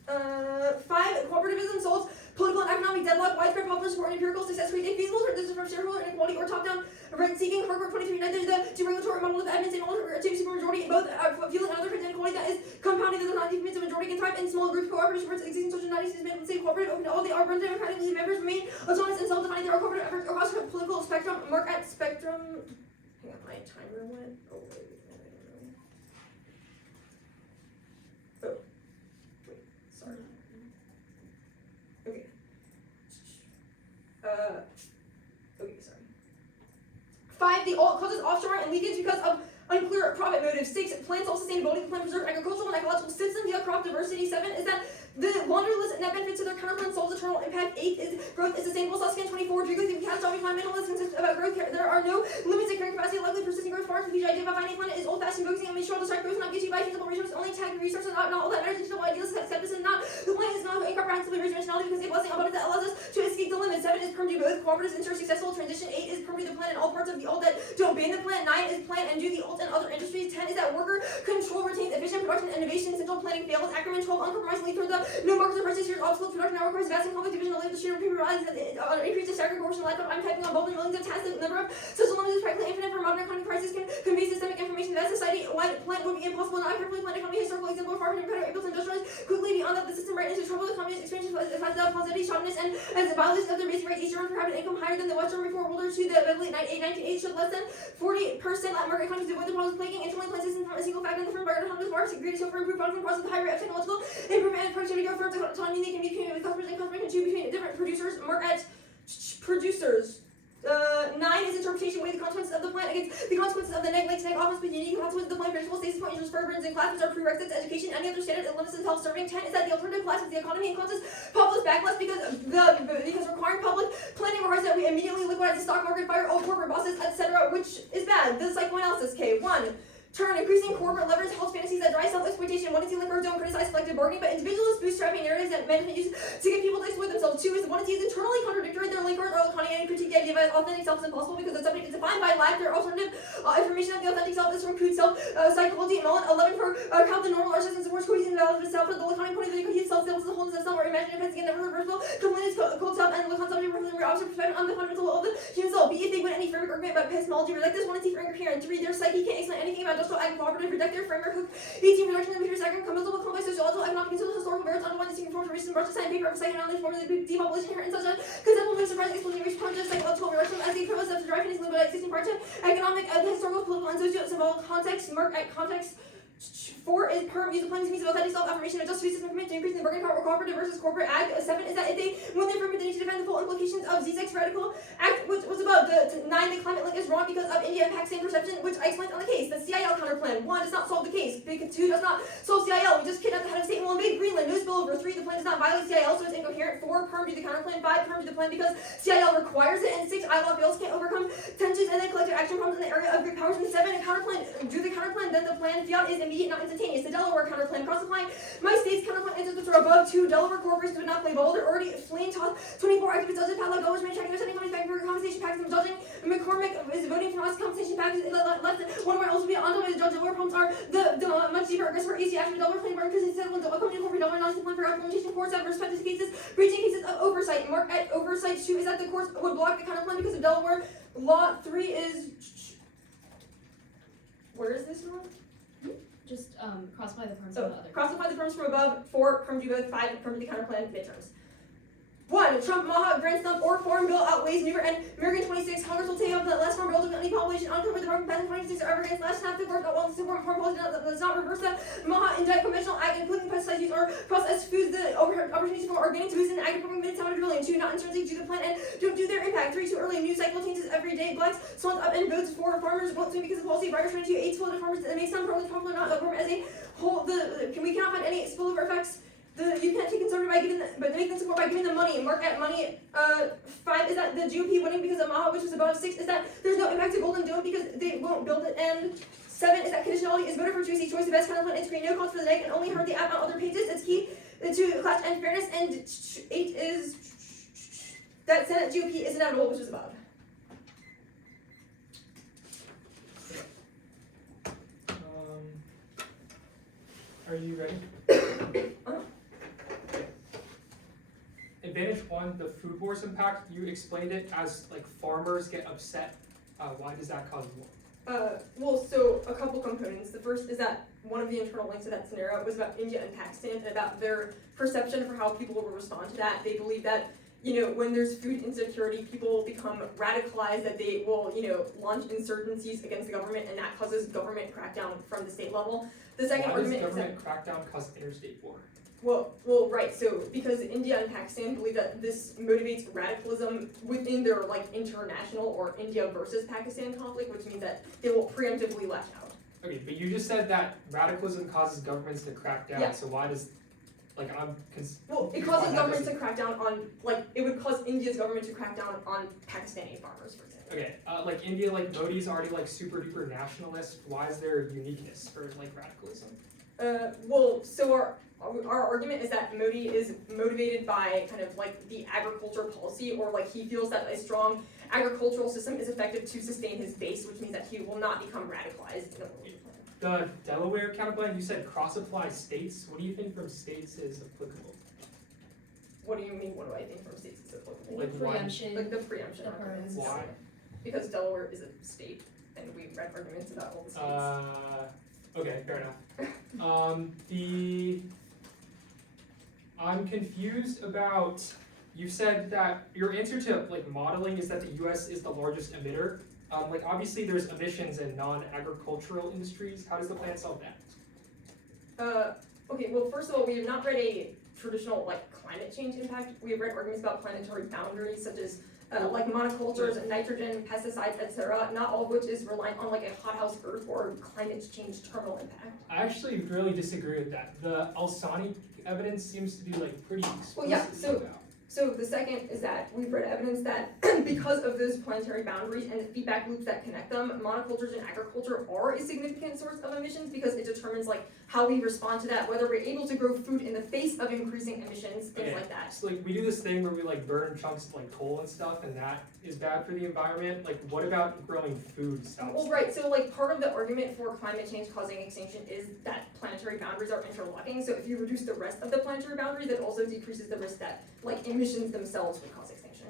5. Cooperativism solves political and economic deadlock. Widespread popular support and empirical success rate is feasible for this from shareholder inequality or top-down rent seeking. Harvard 23. There's the deregulatory model of evidence and all to supermajority in both fueling another trend inequality that is compounding that does not convince a majority can thrive in small groups. Cooperative supports existing social 90s is made say cooperative open to all. They are run democratically. Members remain autonomous and self-defining. There are cooperative efforts across the political spectrum. Mark at spectrum. Hang on, my timer went. Oh wait. Sorry. Okay. Okay, sorry. 5, the alt causes offshore and leakage because of unclear profit motives. 6, plan self-sustainability. The plan preserve agricultural and ecological systems via crop diversity. 7 is that the laundry list net benefits to their counterplan solves eternal impact. 8 is growth is sustainable. Suscan 24. Drigo the catastrophic fundamentalism consists about growth. There are no limits to carrying capacity. Likely persisting growth farms. The idea of finding planet is old-fashioned focusing on making sure the start growth not get you by feasible resources. Only tech resources not all that matters. Digital ideas. Skepticism not. The plan is not incomprehensibly dimensionality because a blessing abundance that allows us to escape the limits. 7 is perm do both. Cooperatives ensure successful transition. 8 is perm do the plan and all parts of the alt that don't ban the plan. 9 is plan and do the alt and other industries. 10 is that worker control retains efficient production and innovation. Central planning fails. Ackerman 12 uncompromisingly throws up no markets or prices. Obstacles production now requires vast and complex division of labor share people realize that increase the staggering proportion of laptop. I'm typing on bulk and millions of tasks. The number of social limits is practically infinite for modern economic crisis can convey systemic information that society-wide plan would be impossible. Not a carefully planned economy historical example far from incredible able to industrialize quickly beyond that the system right into trouble. The communist experience has paucity, sharpness, and as a violation of their basic rights. Each German per capita income higher than the Western before world War II. The late 1980s showed less than 40% Latin American economies avoid the problems plaguing internally planned system from a single factor in the firm by autonomous markets. Greatest hope for improved production process with high rate of technological improvement and productivity growth for autonomy. They can be communicated with customers and customers can choose between different producers. Mark at producers. 9 is interpretation weighing the consequences of the plan against the consequences of the neg links neg offense but unique consequences of the plan principal stasis point interest burdens and classes are prerequisites to education. Any other standard it limits and self-serving. 10 is that the alternative class is the economy and causes populist backlash because requiring public planning requires that we immediately liquidize the stock market, fire all corporate bosses, etc., which is bad. The psychoanalysis. K 1. turn, increasing corporate leverage helps fantasies that drive self-exploitation. 1 and 2 liquor don't criticize collective bargaining, but individualist bootstrapping narratives that management uses to get people to exploit themselves. 2 is 1 and 2 is internally contradictory. Their linkers are laconian and critique the idea that authentic self is impossible because the subject is defined by lack. Their alternative information of the authentic self is from crude self psychology. And 11 for count the normal artists and supports cohesion and value of self. The laconian point of view, cohesive self is the wholeness of self or imaginative events again never reversible. Complete is cold self and lacan subject referring to opposite perspective on the fundamental will of the human soul. B, if they win any framework argument about epistemology, reject this. 1 and 2 for incoherent. 3, their psyche can't explain anything about industrial ag cooperative. Reject their framework. 18, reduction in the material second. Composable, complex, sociological, economic, and social historical variants underline distinct forms of racism, brush aside paper of psychoanalysis, forms of depopulation, inherent in such a conceptual move, surprising explosion, racial project, psychological reduction as the premise of driving is limited by existing part to economic, historical, political, and socio-symbolic context. Mark at context. 4 is perm, use the planning means of authentic self-affirmation, adjust food system commit to increasing the bargaining power or cooperative versus corporate ag. 7 is that if they win their permit, they need to defend the full implications of Zizek's radical act, which was about the 9, the climate link is wrong because of India and Pakistan perception, which I explained on the case. The CIL counter plan. 1 does not solve the case. 2 does not solve CIL. We just kidnapped the head of state and will invade Greenland. No spillover. 3, the plan does not violate CIL, so it's incoherent. 4, perm do the counter plan. 5, perm do the plan because CIL requires it. And 6, ILO bills can't overcome tensions and then collective action problems in the area of great powers. And 7, a counter plan. Do the counter plan, then the plan fiat is immediate, not instantaneous. The Delaware counter plan. Cross applying my state's counter plan answers which are above. 2, Delaware corporations would not play ball. They're already fleeing toss 24 activists, judges, padlock, dollars, manufacturing, they're sending money back for compensation packages. I'm judging. McCormick is voting for us compensation packages. Left. One of our also be on the way to judge. Delaware problems are the much deeper aggressive or easy after the Delaware plan because instead of a company for dollar non plan for implementation courts have respective cases, breaching cases of oversight. Mark at oversight. 2 is that the courts would block the counter plan because of Delaware law. 3 is where is this one? Just cross-apply the terms from the other. Cross-apply the terms from above. 4, perm do both. 5, perm do the counter plan. Midterms. 1, Trump, Maha, Grand Stump, or Foreign Bill outweighs New and American 26. Congress will take up the last Farm Bill to any population on cover the Department of 26 or ever against last snap the work while support foreign policy does not reverse that. Maha indict conventional ag, including pesticide use or processed foods. The opportunities for organic to boost in ag program minutes 700 billion. 2, not intrinsic to the plan and don't do their impact. 3, too early. New cycle changes every day. Blacks swans up and votes for farmers. Vote soon because of policy. Virus 22. 8, split farmers. It makes some probably popular not government as a whole. We cannot find any spillover effects. You can't take conservative by giving but make them support by giving them money. Mark at money. 5 is that the GOP winning because of Maha, which was above. 6 is that there's no impact to Golden Dome because they won't build it. And 7 is that conditionality is voted for choosy choice. The best kind of plan is create no cost for the neck and only hurt the app on other pages. It's key to class and fairness. And 8 is that Senate GOP is inevitable, which is above. Are you ready? Advantage 1, the food wars impact. You explained it as like farmers get upset. Why does that cause war? Well, so a couple components. The first is that one of the internal links to that scenario was about India and Pakistan and about their perception for how people will respond to that. They believe that, when there's food insecurity, people become radicalized, that they will, launch insurgencies against the government, and that causes government crackdown from the state level. The second argument does is that government crackdown cause interstate war? Well, right. So because India and Pakistan believe that this motivates radicalism within their international or India versus Pakistan conflict, which means that they will preemptively lash out. Okay, but you just said that radicalism causes governments to crack down. Yeah. So why does it causes governments to crack down on it would cause India's government to crack down on Pakistani farmers, for example. Okay, India, Modi's already super duper nationalist. Why is there uniqueness for radicalism? So our argument is that Modi is motivated by kind of the agriculture policy, or he feels that a strong agricultural system is effective to sustain his base, which means that he will not become radicalized in a world plan. The Delaware counterplan, you said cross-apply states. What do you think from states is applicable? What do you mean? What do I think from states is applicable? Like why? Preemption. The preemption arguments. Why? Because Delaware is a state, and we read arguments about all the states. Okay, fair enough. I'm confused about, you said that your answer to modeling is that the US is the largest emitter. Obviously there's emissions in non-agricultural industries. How does the plan solve that? Okay, well first of all, we have not read a traditional climate change impact. We have read arguments about planetary boundaries such as monocultures and nitrogen, pesticides, etc. Not all of which is reliant on a hothouse Earth or climate change terminal impact. I actually really disagree with that. The Alsani evidence seems to be pretty explicit Well, yeah, about. So the second is that we've read evidence that because of those planetary boundaries and the feedback loops that connect them, monocultures in agriculture are a significant source of emissions because it determines like how we respond to that, whether we're able to grow food in the face of increasing emissions, things like that. So like we do this thing where we like burn chunks of like coal and stuff, and that is bad for the environment. Like what about growing food stuff? Well, right, so like part of the argument for climate change causing extinction is that planetary boundaries are interlocking. So if you reduce the rest of the planetary boundaries, that also decreases the risk that like emissions themselves would cause extinction.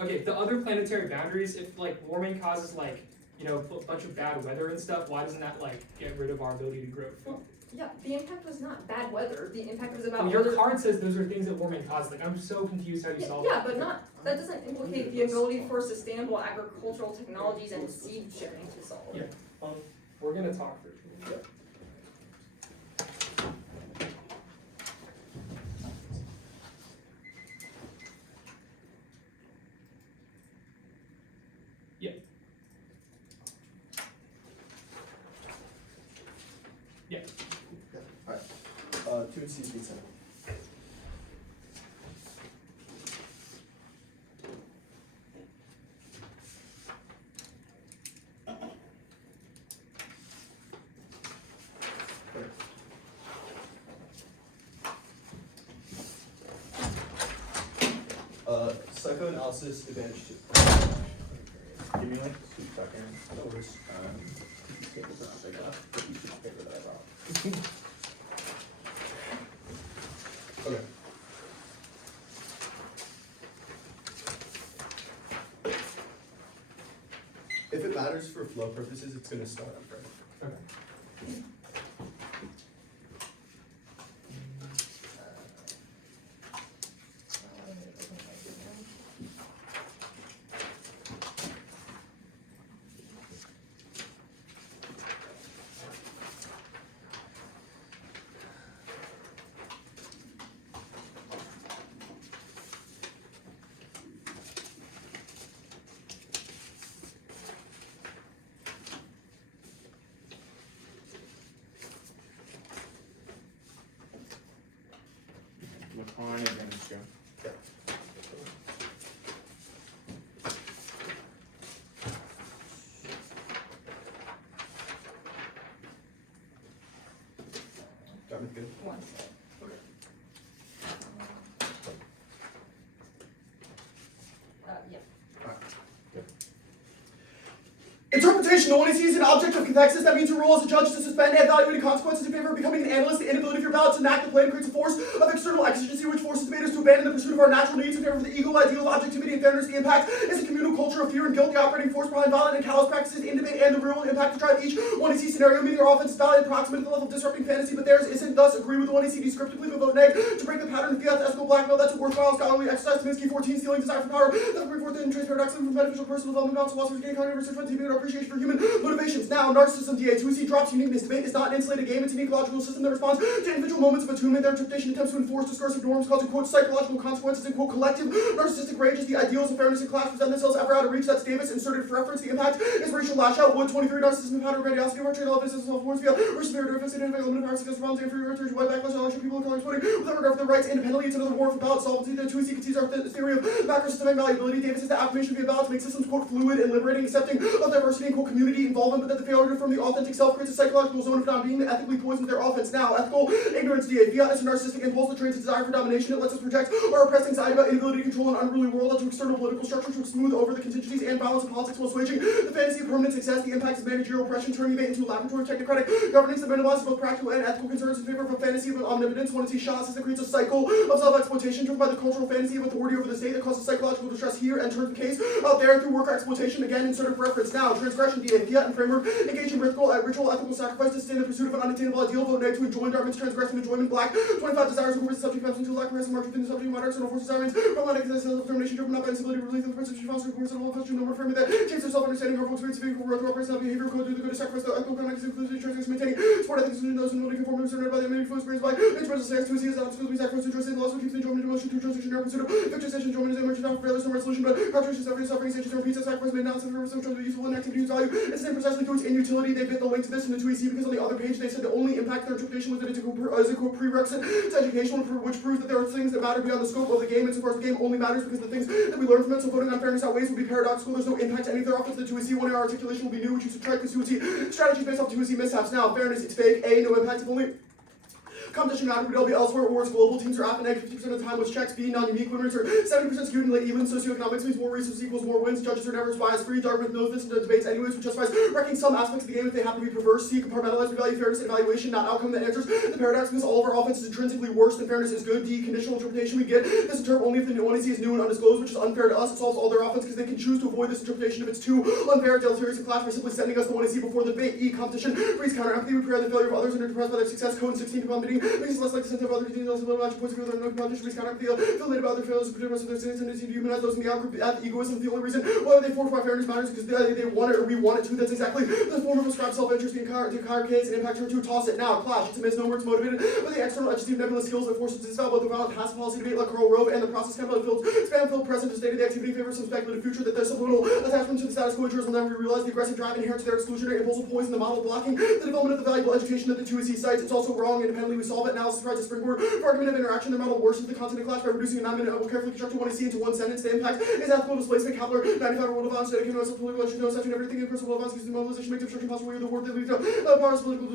Okay, the other planetary boundaries, if like warming causes like, you know, a bunch of bad weather and stuff, why doesn't that like get rid of our ability to grow food? Yeah, the impact was not bad weather. The impact was about Well, your whether- card says those are things that warming causes. Like I'm so confused how you solve Yeah, that. but not, that doesn't implicate the ability for sustainable agricultural technologies and seed shipping to solve. Yeah. We're gonna talk for a minute. Alright. 2 and C speed center. Psychoanalysis advantage 2. Give me like 2 seconds. No worries. Paper for us, I got. Piece of paper that I brought. Okay. If it matters for flow purposes, it's going to start on Friday. Okay. Macron advantage 2. Dartmouth good? One. Yeah. Interpretation. The one he sees is an object of cathexis. That means your role as a judge is to suspend and evaluate consequences in favor of becoming an analyst. The inability of your ballot to enact the plan creates a force of external exigency which forces debaters to abandon the pursuit of our natural needs in favor of the ego ideal of objectivity and fairness. The impact is a communal culture of fear and guilt. The operating force behind violent and callous practices in debate and the real impact to drive each one he sees scenario. Meaning our offense is valid and proximate to the level of disrupting fantasy, but theirs isn't. Thus, agree with the one he sees descriptively, but vote neg to break the pattern of fiat ethical blackmail. That's a worthwhile scholarly exercise. Minsky 14, stealing desire for power. That's bring forth and trace paradoxically from beneficial personal development, balance, philosophers, gaining cognitive research, frontier, and appreciation for human motivations. Now, narcissism DA 2C drops uniqueness. Debate is not an insulated game, it's an ecological system that responds to individual moments of attunement. Their interpretation attempts to enforce discursive norms, causing quote psychological consequences and quote collective narcissistic rage as the ideals of fairness and class present themselves ever out of reach. That's Davis inserted for reference. The impact is racial lashout. Wood 23 narcissism, powder, grandiosity, arbitrary elevations, self-warns, feel, versus superior, offensive, identify, limited powers against response, inferior, authority, white backlash, election, people of color, voting, without regard for their rights independently. It's another war for ballot solvency. The 2C concedes our theory of macrosystemic malleability. Davis is the affirmation via ballot to make systems quote fluid and liberating, accepting of diversity and quote community involvement, but that the failure from the authentic self creates a psychological zone of non-being that ethically poisons their offense. Now, ethical ignorance DA. Fiat is a narcissistic impulse that trains a desire for domination. It lets us project our oppressed anxiety about inability to control an unruly world onto external political structures which smooth over the contingencies and balance of politics while switching the fantasy of permanent success. The impacts of managerial oppression, turning debate into a laboratory of technocratic governance that minimizes both practical and ethical concerns in favor of a fantasy of omnipotence. One sees shots as it creates a cycle of self-exploitation driven by the cultural fantasy of authority over the state that causes psychological distress here and turns the case out there through worker exploitation. Again, inserted for reference. Now, transgression DA. Fiat and framework engage in ritual ethical sacrifice to sustain the pursuit of an unattainable ideal. Vote neg to enjoin Dartmouth's transgressing enjoyment. Black 25 desires over the subject maps into lack of march within the subject matter external forces sirens. Romantic determination discrimination driven not by incivility, relief, and the perception of foster, and all question, no more affirming that James herself understanding harmful experience of equal growth, personal behavior, code, do the good to sacrifice, the ethical connections, inclusive choices, maintaining sport ethics, and those who know to conform to surrendered by the enemy, experienced by expressive sex, to see as obstacles, we sacrifice, to trust in, also keeps the enjoyment, emotion, to transition, never pursuit of victimization, enjoyment is emergent, not for no resolution, but contribution, suffering, stages, and repeats, sacrifice, made now, some trying to be useful and activity whose value is the same precisely through its inutility. They bit the link to this in the 2EC because on the other page they said the only impact their interpretation was that it's a prerequisite to educational, which proves that there are things that matter beyond the scope of the game, and so far as the game only matters because the things that we learn from it. So voting on fairness outweighs would be paradoxical. There's no impact to any of their offense. The 2EC 1 articulation will be new, which you subtract the 2EC strategies based off 2EC mishaps. Now, fairness, it's fake. A, no impact if only competition matter would all be elsewhere, or as global teams are athletic 50% of the time, which checks. B, non-unique winners are 70% skewed and late even. Socioeconomics means more resources equals more wins. Judges are never bias-free. Dartmouth knows this and does debates anyways, which justifies wrecking some aspects of the game if they happen to be perverse. C, compartmentalize. We value fairness and evaluation, not outcome that answers the paradox because all of our offense is intrinsically worse than fairness is good. D, conditional interpretation. We get this term only if the one is new and undisclosed, which is unfair to us. It solves all their offense because they can choose to avoid this interpretation if it's too unfair, deleterious, and clash by simply sending us the one is before the debate. E, competition breeds counter empathy. We prepare the failure of others and are depressed by their success. Code 16 competing makes us less like the sense of other teams, also little points of view that no competition breeds counter empathy. Feel later about their failures, but the rest of their sins and to humanize those in the outgroup. Egoism, the only reason why they force why fairness matters because they want it or we want it to. That's exactly the form of prescribed self-interest. The entire case and impact her to toss it now. Clash. It's a misnomer. It's motivated by the external entity of nebulous skills that forces to dispel both the violent past policy debate like Karl Rove and the process kind of spam-filled present to state the activity favors some speculative future that their subliminal attachment to the status quo will never realize the aggressive drive inherent to their exclusionary impulse will poison the model blocking the development of the valuable education that the 2EC cites. It's also wrong. Independently, we solve it. Analysis provides a springboard for argument of interaction. Their model worsens the content of clash by reducing a 9-minute carefully constructed 1EC into one sentence. The impact is ethical displacement. Kepler 95 world of violence dedicated to us political education, no everything in personal violence uses mobilization makes obstruction possible. We are the word that leads to powers political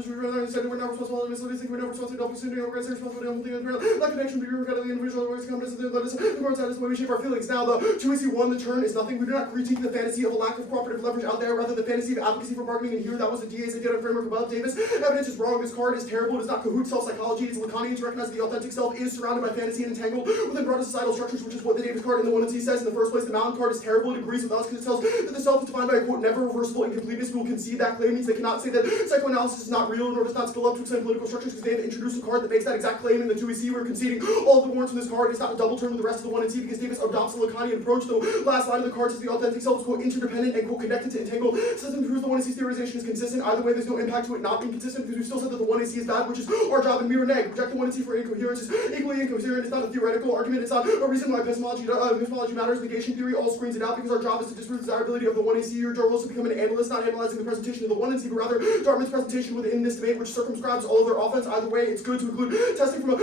we're not responsible and misleading think we're not responsible to opportunity or responsibility on the thing like connection between the individual and competence that let us the courts out is the way we shape our feelings. Now the 2EC1 the turn is nothing. We do not critique the fantasy of a lack of cooperative leverage out there, rather the fantasy of advocacy for bargaining, and here that was the DA's idea framework above. Davis evidence is wrong. This card is terrible. It is not Kahoot self-psychology. It's Lacanian to recognize that the authentic self is surrounded by fantasy and entangled within broader societal structures, which is what the Davis card and the 1C says in the first place. The Mountain card is terrible. It agrees with us because it tells that the self is defined by a quote never reversible incompleteness. We will concede that claim means they cannot say that psychoanalysis is not real nor does not spill up to explain political structures because they have introduced a card that makes that exact claim in the 2EC. We're conceding all of the warrants from this card. It's not a double turn with the rest of the 1C because Davis adopts the Lacanian approach. The last line of the card says the authentic self is quote interdependent and quote connected to entangled. System proves the 1AC theorization is consistent. Either way, there's no impact to it not being consistent because we still said that the 1AC is bad, which is our job in mirror neg. Reject the 1AC for incoherence is equally incoherent. It's not a theoretical argument. It's not a reason why epistemology matters. Negation theory all screens it out because our job is to disprove the desirability of the 1AC. Your job is to become an analyst, not analyzing the presentation of the 1AC, but rather Dartmouth's presentation within this debate, which circumscribes all of their offense. Either way, it's good to include testing from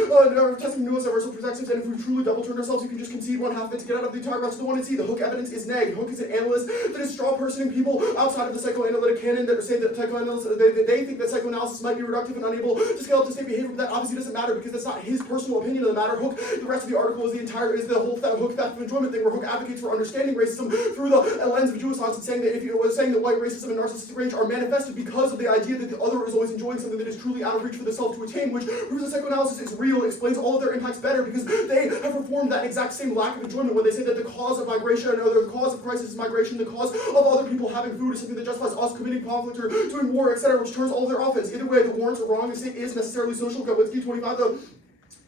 testing nuanced diverse perspectives, and if we truly double turn ourselves, you can just concede one half of it to get out of the entire rest of the 1AC. The Hook evidence is neg. Hook is an analyst that is straw personing people outside of the psychoanalytic canon that say that psychoanalysis they think that psychoanalysis might be reductive and unable to scale up to state behavior, but that obviously doesn't matter because that's not his personal opinion of the matter. Hook, the rest of the article is the whole Hook theft of enjoyment thing, where Hook advocates for understanding racism through the lens of Jewish and saying that if you was saying that white racism and narcissistic rage are manifested because of the idea that the other is always enjoying something that is truly out of reach for the self to attain, which proves that psychoanalysis is real, explains all of their impacts better because they have performed that exact same lack of enjoyment when they say that the cause of migration or the cause of crisis is migration, the cause of other people having food is something that justifies us committing conflict or doing war, etc., which turns all of their offense. Either way, the warrants are wrong. The state is necessarily social. Kowalski 25 though.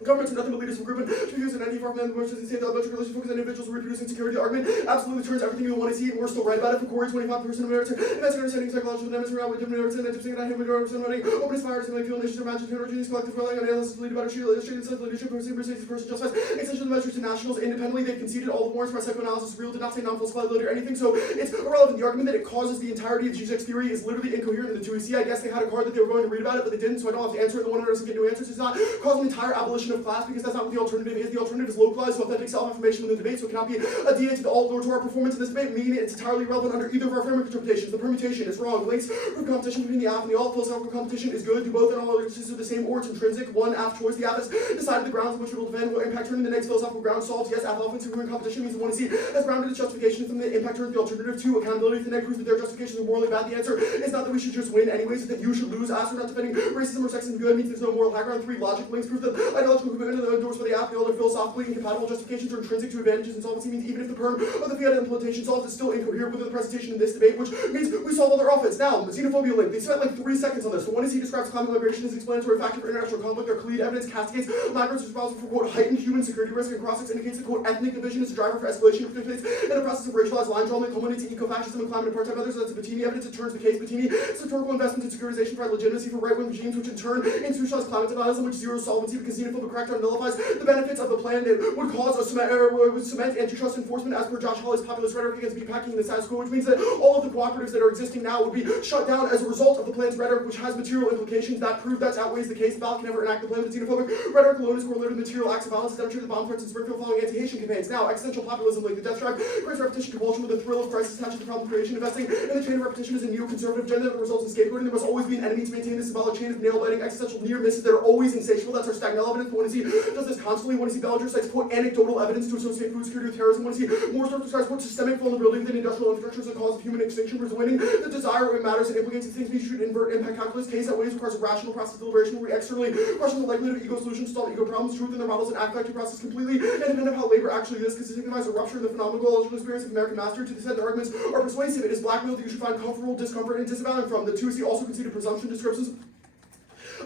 Governments are nothing but leaders of grouping to use an anti-far from them, which is to say that electric relations focus on individuals reproducing security. The argument absolutely turns everything we want to see, and we're still right about it. For Corey, 25% of Americans, and that's understanding psychological dynamics around with different nerves and interesting and I have running, openness, fires, and feel nations, imagine heterogeneous collective relying on analysis, lead about a shield, illustrated sense, leadership, person justifies extension of the measures to nationals independently. They've conceded all the warrants for psychoanalysis real, did not say non-falsifiability or anything, so it's irrelevant. The argument that it causes the entirety of Zizek's theory is literally incoherent in the 2EC. I guess they had a card that they were going to read about it, but they didn't, so I don't have to answer it. The one who doesn't get new answers. It's not causing an entire abolition of class because that's not what the alternative is. The alternative is localized, authentic self-affirmation in the debate, so it cannot be a DA to the alt or to our performance in this debate, meaning it's entirely relevant under either of our framework interpretations. The permutation is wrong. Links prove competition between the app and the alt. Philosophical competition is good. Do both and all instances are the same or it's intrinsic. One app choice. The app is decided the grounds on which it will defend will impact turning the next philosophical ground solves. Yes, app offensive competition means the one to see has grounded its justification from the impact turn. The alternative two, accountability to the proves that their justifications are morally bad. The answer is not that we should just win anyways, it's that you should lose. Ask for not defending racism or sexism good means there's no moral high ground. Three, logic links prove that ideological commitment endorsed by the app, the other philosophically incompatible justifications are intrinsic to advantages insolvency means even if the perm of the fiat implementation solves is still incoherent within the presentation in this debate, which means we solve other offense. Now, the xenophobia link. They spent like 3 seconds on this. The one is he describes climate migration as explanatory factor for international conflict. Their colleague evidence castigates migrants responsible for quote heightened human security risk and cross indicates that quote ethnic division is a driver for escalation of conflicts and a process of racialized line drawing that culminates in eco-fascism and climate apartheid. Others, that's Bettini evidence that turns the case. Bettini is rhetorical investment in securitization provide legitimacy for right-wing regimes, which in turn institutionalize climate denialism, which zero solvency because xenophobic crackdown nullifies the benefits of the plan. It would cause would cement antitrust enforcement as per Josh Hawley's populist rhetoric against meatpacking in the status quo, which means that all of the cooperatives that are existing now would be shut down as a result of the plan's rhetoric, which has material implications that prove that outweighs the case. The ballot can never enact the plan, but xenophobic rhetoric alone is correlated with material acts of violence that demonstrate the bomb threats in Springfield following anti-Haitian campaigns. Now, existential populism like the death drive creates repetition compulsion with the thrill of crisis attached to the problem creation. Investing in the chain of repetition is a neoconservative agenda that results in scapegoating. There must always be an enemy to maintain this symbolic chain of nail-biting existential near misses that are always insatiable. That's our stagnant evidence. But when he does this constantly, when he Bellinger cites quote anecdotal evidence to associate food security with terrorism, when he Mooresdorf describes quote systemic vulnerability within industrial infrastructure as a cause of human extinction, presuming the desire it matters and implicates the things we should invert impact calculus. Case that ways requires a rational process of deliberation where we externally question the likelihood of ego solutions to solve ego problems, truth in their models, and affective process completely independent of how labor actually is, because it signifies a rupture in the phenomenological experience of American mastery. To the extent the arguments are persuasive, it is blackmail that you should find comfortable, discomfort, and disavowing from. The 2C also conceded presumption descriptions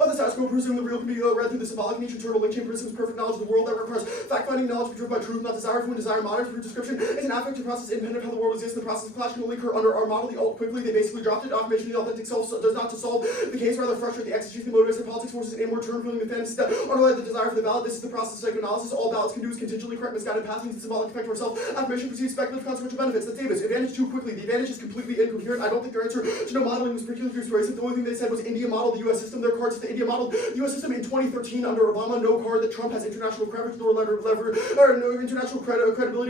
of the status quo, presume the real can be read through the symbolic niche eternal link chain presumes perfect knowledge of the world that requires fact-finding knowledge be driven by truth, not desire. For when desire modern through description is an affective process independent of how the world exists. The process of clash can only occur under our model. The alt quickly they basically dropped it. Affirmation of the authentic self does not to solve the case, rather frustrate the exegesis, the motivates, politics forces an inward turn feeling within underlie the desire for the ballot. This is the process of psychoanalysis. All ballots can do is contingently correct misguided path means the symbolic effect for self. Affirmation perceives speculative consequential benefits. That's Davis. Advantage too quickly. The advantage is completely incoherent. I don't think their answer to no modeling was particularly persuasive. The only thing they said was India modeled the US system. Their cards to the India modeled the US system in 2013 under Obama. No card that Trump has international credibility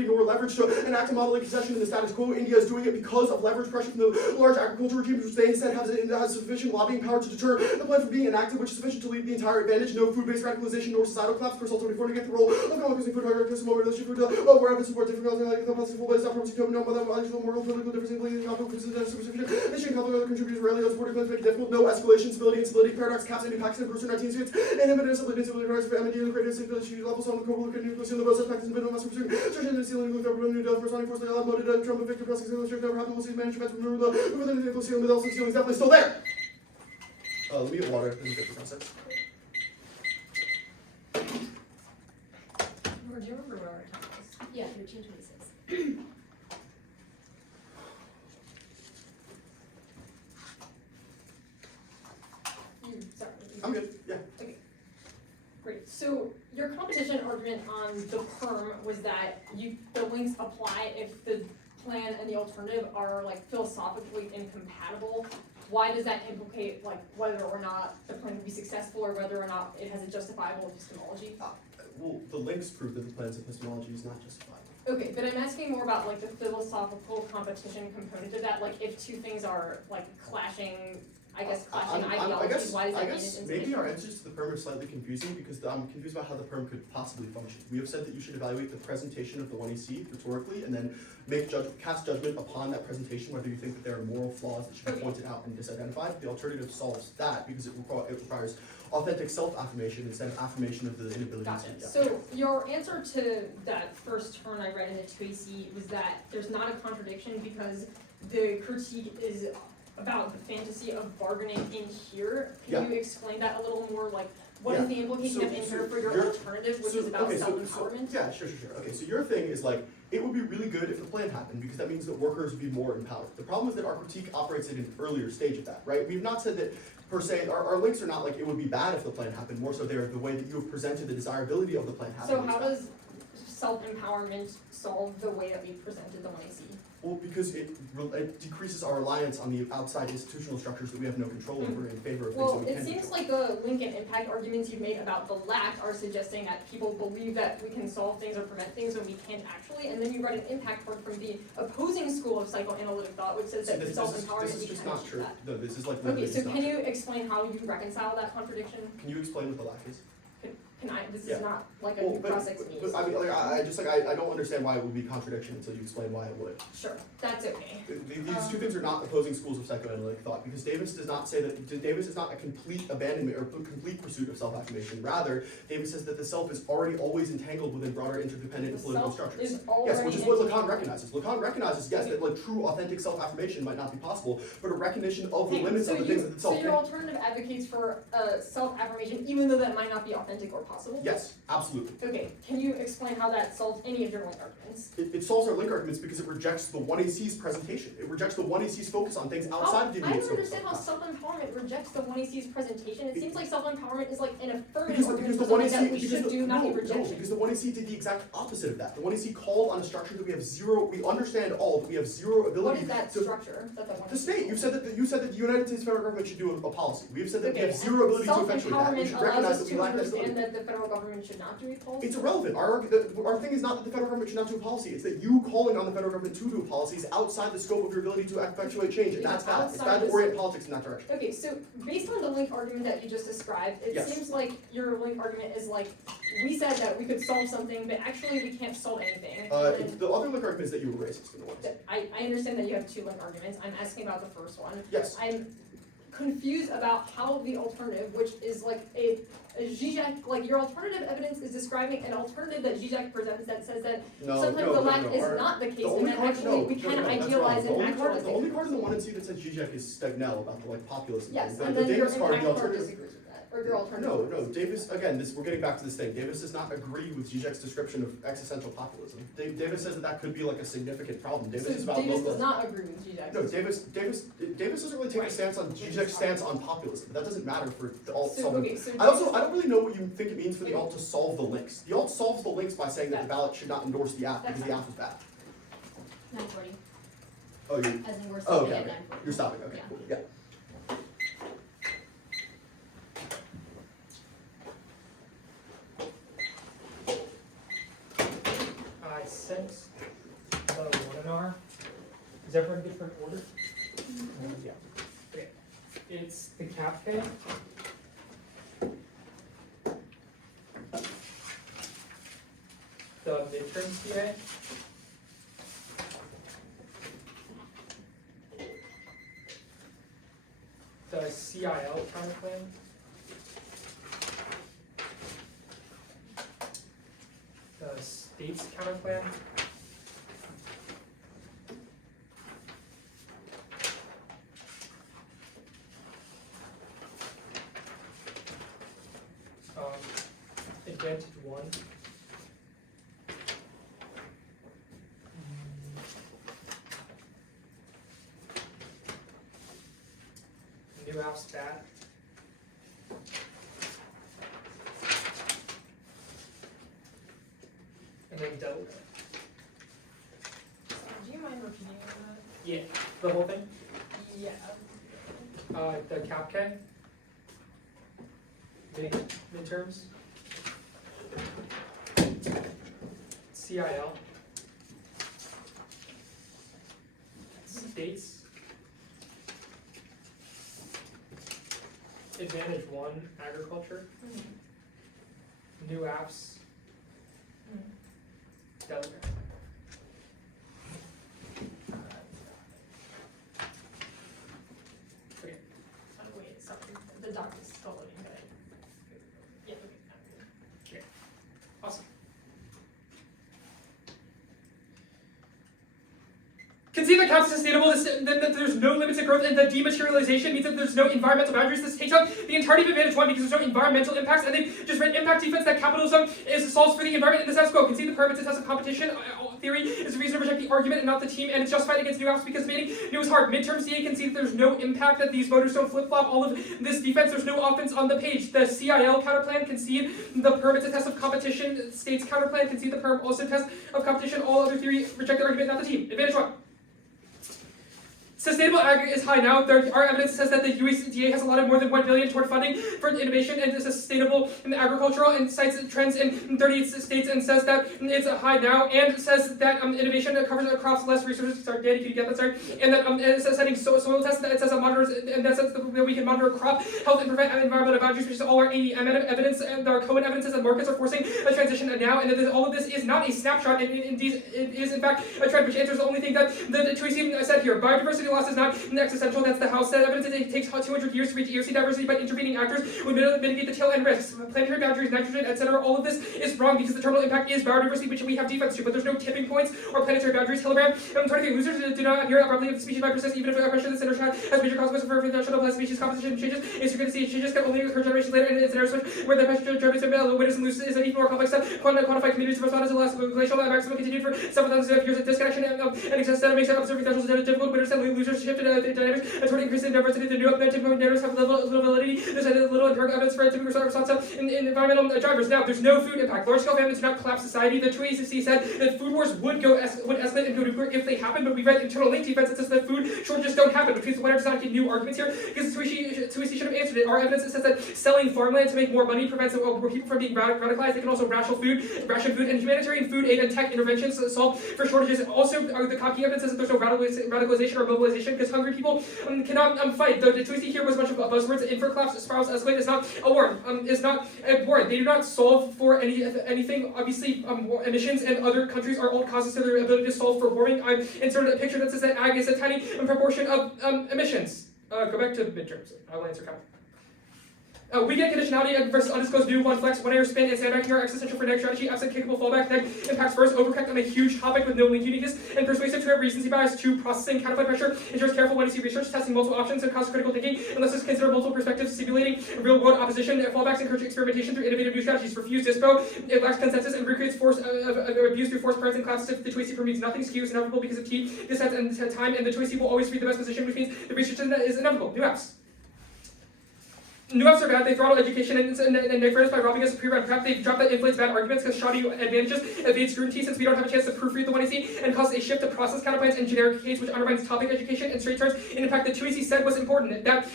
nor leverage to enact a modeling concession in the status quo. India is doing it because of leverage pressure from the large agricultural regimes, which they said has sufficient lobbying power to deter the plan from being enacted, which is sufficient to lead the entire advantage. No food-based radicalization nor societal collapse. First, also before to get the role of colonizing food hierarchies, more relationship for where evidence support different like the possible ways that promotes no more than moral political difference in they should couple other contributors rarely those border plans make it difficult. No escalation, stability, instability, paradox, caps, anti-Pakistan, Bruce 19 states, and evidence of the disability rights for MD, the creative stability levels on the core look at nucleus in the most practice and minimum mass pursuing search and ceiling with government new death responding force like moted Trump and Victor Press never happened. We'll see management remember the within the nucleus ceiling, but also the ceiling is definitely still there. Let me get water and get the process. Do you remember what our time was? Yeah, 13:26. Sorry. I'm good. Yeah. Okay. Great. So your competition argument on the perm was that the links apply if the plan and the alternative are like philosophically incompatible. Why does that implicate like whether or not the plan will be successful or whether or not it has a justifiable epistemology? Well, the links prove that the plan's epistemology is not justified. Okay, but I'm asking more about like the philosophical competition component of that. Like if two things are like clashing, ideologies, why does that mean it's maybe our answers to the perm are slightly confusing because I'm confused about how the perm could possibly function. We have said that you should evaluate the presentation of the 1EC rhetorically and then cast judgment upon that presentation whether you think that there are moral flaws that should be pointed out and disidentified. The alternative solves that because it requires authentic self-affirmation instead of affirmation of the inability Gotcha. to. So your answer to that first turn I read in the 2AC was that there's not a contradiction because the critique is about the fantasy of bargaining in here. Can you explain that a little more? Like, what is the implication of in here for your alternative, which is about self-empowerment? Yeah, sure. Okay, so your thing is like, it would be really good if the plan happened because that means that workers would be more empowered. The problem is that our critique operates at an earlier stage of that, right? We've not said that per se, our links are not like it would be bad if the plan happened, more so they're the way that you have presented the desirability of the plan happening. So how does self-empowerment solve the way that we presented the 1AC? Well, because it decreases our reliance on the outside institutional structures that we have no control over in favor of things that we can it seems like the link and impact arguments you've made about the lack are suggesting that people believe that we can solve things or prevent things when we can't actually, and then you read an impact part from the opposing school of psychoanalytic thought, which says that self-empowerment this is just not true. No, this is like okay, so can you explain how you reconcile that contradiction? Can you explain what the lack is? This Yeah. is not like a Well, new process to me. but I mean, like, I don't understand why it would be contradiction until you explain why it would. Sure, that's okay. These two things are not opposing schools of psychoanalytic thought, because Davis does not say that Davis is not a complete abandonment or complete pursuit of self-affirmation. Rather, Davis says that the self is already always entangled within broader interdependent The political self structures. is Yes, which is what already Lacan recognizes. Lacan recognizes, yes, that like true, authentic self-affirmation might not be possible, but a recognition of the limits of the things that the self So your alternative advocates for self-affirmation, even though that might not be authentic or possible? Yes, absolutely. Okay, can you explain how that solves any of your link arguments? It solves our link arguments because it rejects the 1AC's presentation. It rejects the 1AC's focus on things outside of the I immediate don't scope of understand how self-affirmation. self-empowerment rejects the 1AC's presentation. It seems like self-empowerment is like an affirmative Because argument the for something 1AC, that we because should the, do, not no, be rejection. because the 1AC did the exact opposite of that. The 1AC called on a structure that we have zero, we understand all, but we have zero ability What is that to. structure that the 1AC The state, you said that the United States federal government should do a policy. We have said that we Okay, have zero ability to effectuate that. We self-empowerment should allows recognize us that we to lack that understand ability. that the federal government should not do a policy. It's irrelevant. Our thing is not that the federal government should not do a policy. It's that you calling on the federal government to do a policy is outside the scope of your ability to effectuate change, and that's bad. It's Outside bad to the orient politics in that direction. Okay, so based on the link argument that you just described, it Yes. seems like your link argument is like, we said that we could solve something, but actually we can't solve anything. And The other link argument is that you were racist in the 1AC. I understand that you have two link arguments. I'm asking about the first one. Yes. I'm confused about how the alternative, which is like a Zizek, like your alternative evidence is describing an alternative that Zizek presents that says that sometimes the lack is not the case, and that actually we kind of idealize and actualize The only part in the 1AC that says Zizek is Stagnell about the like populism. Yes, thing. and The then your Davis card, the impact card alternative. disagrees with that, or your alternative. No, Davis, again, we're getting back to this thing. Davis does not agree with Zizek's description of existential populism. Davis says that could be like a significant problem. Davis is So about Davis local. does not agree with Zizek. No, Davis doesn't really take a stance on Zizek's stance on populism, but that doesn't matter for the alt So, solving. okay, so I don't really know what you think it means for the alt to solve the links. The alt solves the links by saying that the ballot should not endorse the app because the app is bad. 9:40. Oh, you, As in we're oh, stopping okay, at okay. 9:40. You're stopping, okay, Yeah. cool, yeah. I sent the 1NR. Is everyone good for an order? Yeah. Okay. It's the cap pay. The midterm CA. The CIL counterclaim. The state's counterclaim. Advantage 1. New house bad. And then Delaware. Do you mind repeating that? Yeah, the whole thing. Yeah. The cap K. Midterms. CIL. States. Advantage 1, agriculture. New apps. Delaware. Okay. Oh, wait, sorry. The doc is still loading, but. Yeah, okay. Awesome. Concede that CAP is sustainable, that there's no limits to growth, and that dematerialization means that there's no environmental boundaries. This takes out the entirety of Advantage 1 because there's no environmental impacts, and they've just read impact defense that capitalism is solves for the environment in the status quo. Concede the permits, a test of competition theory is a reason to reject the argument and not the team, and it's justified against new apps because making new is hard. Midterm CA concede that there's no impact, that these voters don't flip-flop all of this defense, there's no offense on the page. The CIL counterplan concede the permits, a test of competition. States counterplan concede the perm also test of competition. All other theory reject the argument, not the team. Advantage 1. Sustainable ag is high now. Our evidence says that the USDA has allotted more than $1 billion toward funding for innovation and sustainable agricultural and cites trends in 38 states and says that it's high now and says that innovation covers crops less resources. Sorry, Danny, can you get that? Sorry, and that it says setting soil tests. That it says that we can monitor crop health and prevent environmental boundaries, which is all our AEM evidence and our Cohen evidence says that markets are forcing a transition now, and that all of this is not a snapshot. Indeed, it is in fact a trend, which answers the only thing that the Tracy said here. Biodiversity loss is not existential. That's the House said evidence. It takes 200 years to reach EOC diversity, but intervening actors would mitigate the tail end risks. Planetary boundaries, nitrogen, etc. All of this is wrong because the terminal impact is biodiversity, which we have defense to, but there's no tipping points or planetary boundaries. Hildebrand, 23 losers do not appear abruptly if the species might persist, even if pressure the center shot has major consequences for international plant species composition changes. It's going to see changes can only occur generations later, and it's an error switch where the pressure generates winners and losers is an even more complex step. Quantify communities respond to the last glacial maximum continued for several thousands of years of disconnection and excess that makes observing thresholds difficult. Winners and losers shifted dynamics and toward increasing diversity. The new typical narratives have little validity. There's little empirical evidence for typical response in environmental drivers. Now, there's no food impact. Large-scale famines do not collapse society. The 2ACC said that food wars would escalate and go nuclear if they happen, but we read internal link defense that says that food shortages don't happen, which means the winner does not get new arguments here, because 2ACC should have answered it. Our evidence says that selling farmland to make more money prevents people from being radicalized. They can also ration food, and humanitarian food aid and tech interventions solve for shortages. Also, the Cocky evidence says that there's no radicalization or mobilization, because hungry people cannot fight. The 2ACC here was a bunch of buzzwords. Infracollapse, spirals, escalate is not a war. Is not a war. They do not solve for anything. Obviously, emissions and other countries are all causes to their ability to solve for warming. I inserted a picture that says that ag is a tiny proportion of emissions. Go back to midterms. I will answer comment. Weekend conditionality versus undisclosed new one flex, one air spin, and sandbag here are existential for next strategy, absent kickable fallback, then impacts first, overcorrect on a huge topic with no link uniqueness, and persuasive to have recency bias, 2, processing, counterfeit pressure, ensures careful when you see research, testing multiple options, and cause critical thinking, unless it's considered multiple perspectives, simulating real-world opposition, fallbacks encourage experimentation through innovative new strategies, refuse dispo, it lacks consensus, and recreates force of abuse through forced parents and classes if the choice permits nothing, skews inevitable because of dissent and time, and the choice will always read the best position, which means the research is inevitable. New apps. New apps are bad. They throttle education and they friend us by robbing us of pre-read prep. They drop that inflates bad arguments because shoddy advantages evade scrutiny since we don't have a chance to proofread the 1AC and cause a shift to process counterpoints and generic case which undermines topic education and straight turns. And in fact, the 2AC said was important. That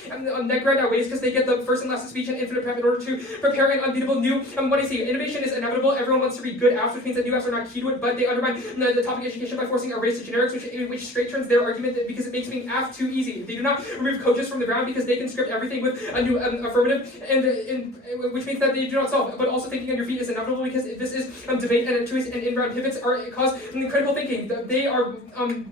net grad outweighs because they get the first and last speech and infinite prep in order to prepare an unbeatable new 1AC. Innovation is inevitable. Everyone wants to read good apps, which means that new apps are not key to it, but they undermine the topic education by forcing a race to generics, which straight turns their argument because it makes being app too easy. They do not remove coaches from the ground because they can script everything with a new affirmative, and which means that they do not solve. But also thinking on your feet is inevitable because this is debate and choice and in-round pivots are cause critical thinking. They are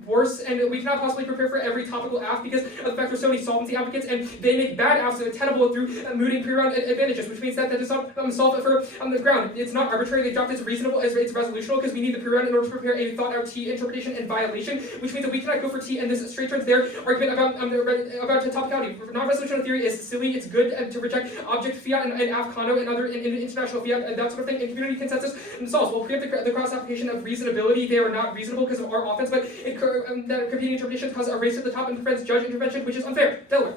worse, and we cannot possibly prepare for every topical app because of the fact there's so many solvency advocates, and they make bad apps tenable through mooting pre-round advantages, which means that does not solve for the ground. It's not arbitrary. They dropped it's reasonable as it's resolutional because we need the pre-round in order to prepare a thought-out T interpretation and violation, which means that we cannot go for T, and this straight turns their argument about topicality. Non-resolutional theory is silly. It's good to reject object fiat and avcano and other international fiat and that sort of thing, and community consensus solves. We'll preempt the cross-application of reasonability. They are not reasonable because of our offense, but that competing interpretation causes a race at the top and prevents judge intervention, which is unfair. Delaware.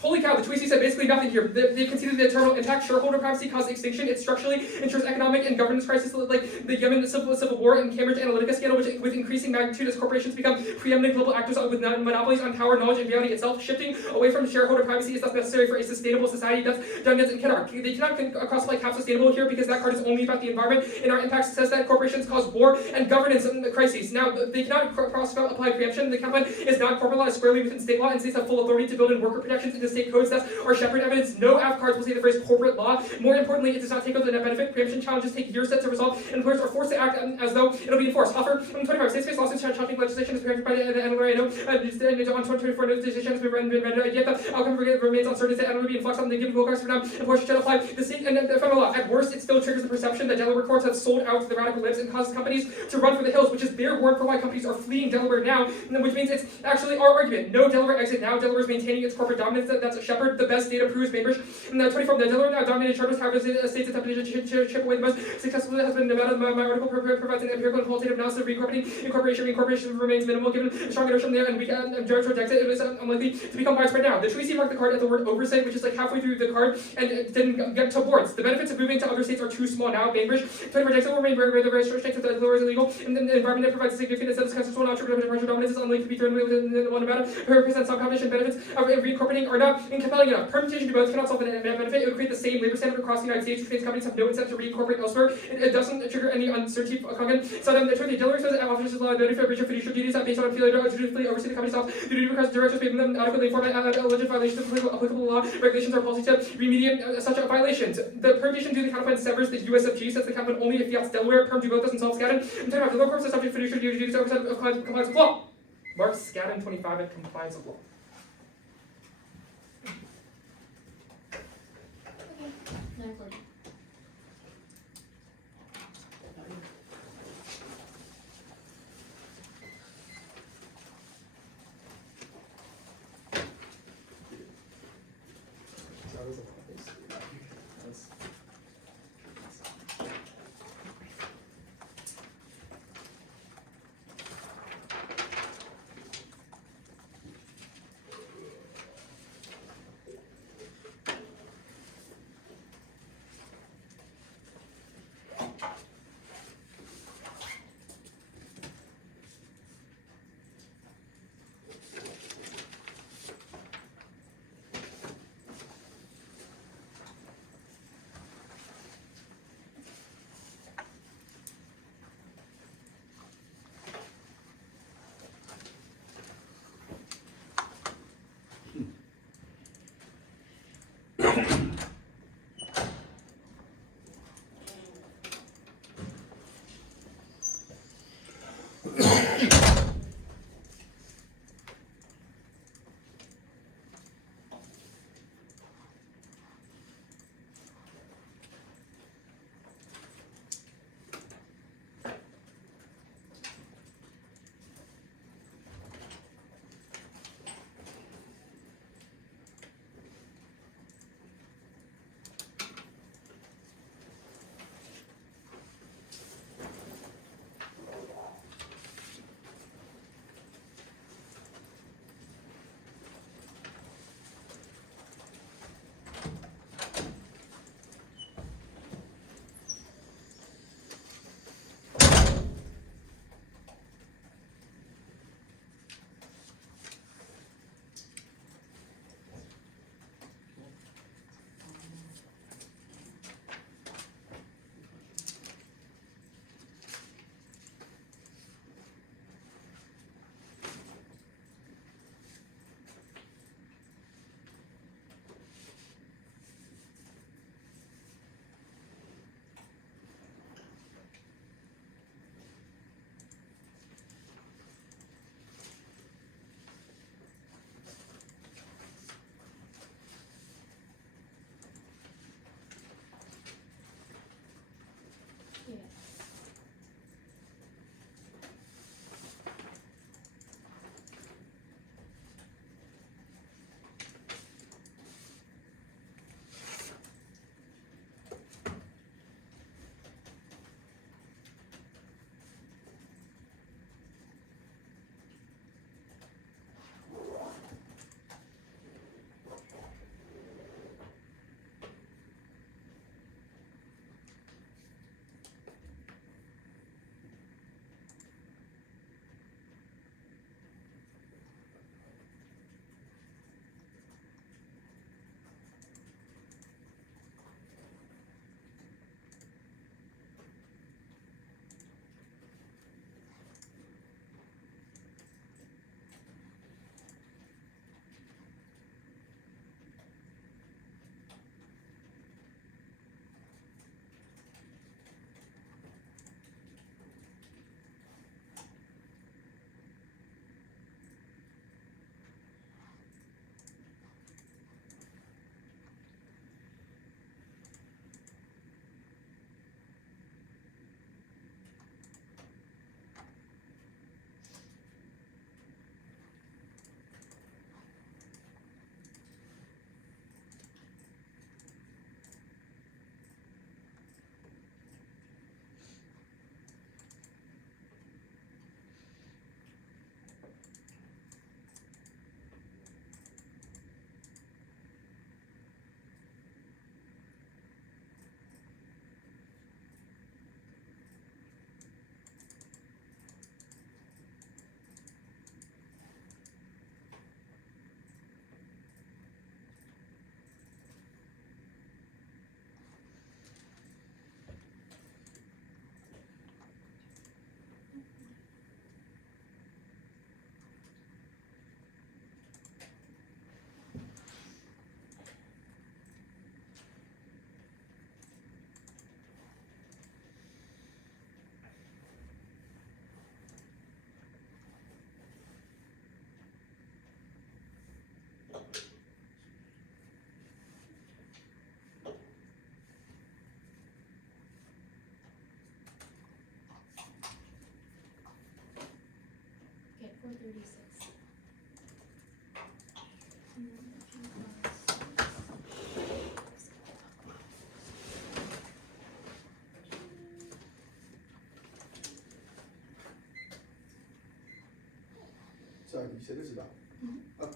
Holy cow, the 2AC said basically nothing here. They conceded the eternal impact. Shareholder privacy caused extinction. It structurally ensures economic and governance crisis like the Yemen civil war and Cambridge Analytica scandal, which with increasing magnitude as corporations become preeminent global actors with monopolies on power, knowledge, and reality itself. Shifting away from shareholder privacy is thus necessary for a sustainable society. That's Dungens and Kennard. They cannot cross-apply cap sustainable here because that card is only about the environment, and our impact says that corporations cause war and governance crises. Now, they cannot cross-apply preemption. The campaign is not corporatalized squarely within state law, and states have full authority to build in worker protections into state codes. That's our shepherd evidence. No app cards will say the phrase corporate law. More importantly, it does not take out the net benefit. Preemption challenges take years to resolve, and employers are forced to act as though it'll be enforced. Hoffer, 25 states-based lawsuits challenging legislation is preempted by the Emory. I know. On 2024, no decision has been rendered. Yet the outcome remains uncertain. That will be in flux on the given Wilcox for now. Enforcement should apply the state and the federal law. At worst, it still triggers the perception that Delaware courts have sold out the radical libs and causes companies to run for the hills, which is their word for why companies are fleeing Delaware now, which means it's actually our argument. No Delaware exit now. Delaware is maintaining its corporate dominance. That that's shepherd the best data proves Bainbridge. And 24, the Delaware dominated charters have states attempted to chip away the most successfully has been Nevada. My article provides an empirical and qualitative analysis of reincorporation remains minimal given the strong inertia there and weak George rejects it. It was unlikely to become widespread now. The Tracy marked the card at the word oversight, which is like halfway through the card, and it didn't get to boards. The benefits of moving to other states are too small now. Bainbridge 20 rejects it will remain where the very short strength of the lower is illegal, and then the environment that provides a significant incentive constitutional not true pressure dominance is unlikely to be thrown away within the one Nevada. Represents some competition benefits of reincorporating are not compelling enough. Permutation to both cannot solve an benefit. It would create the same labor standard across the United States, which means companies have no incentive to reincorporate elsewhere. It doesn't trigger any uncertainty. So the truth, Delaware says officers liability for breach of fiduciary duties based on failure to dutifully oversee the company's health. The duty requires directors making them adequately informed alleged violations of applicable law, regulations, or policy to remediate such violations. The permutation duly counterpoint severs the USFG, says the counterpoint only if Fiat's Delaware, perm do both doesn't solve Skadden. And 25, the lower courts are subject to fiduciary duties oversight of compliance with law. Mark Skadden 25 in compliance with law. Okay. 9:40. That was a lot, basically. That's- Sorry, did you say this is about? Okay.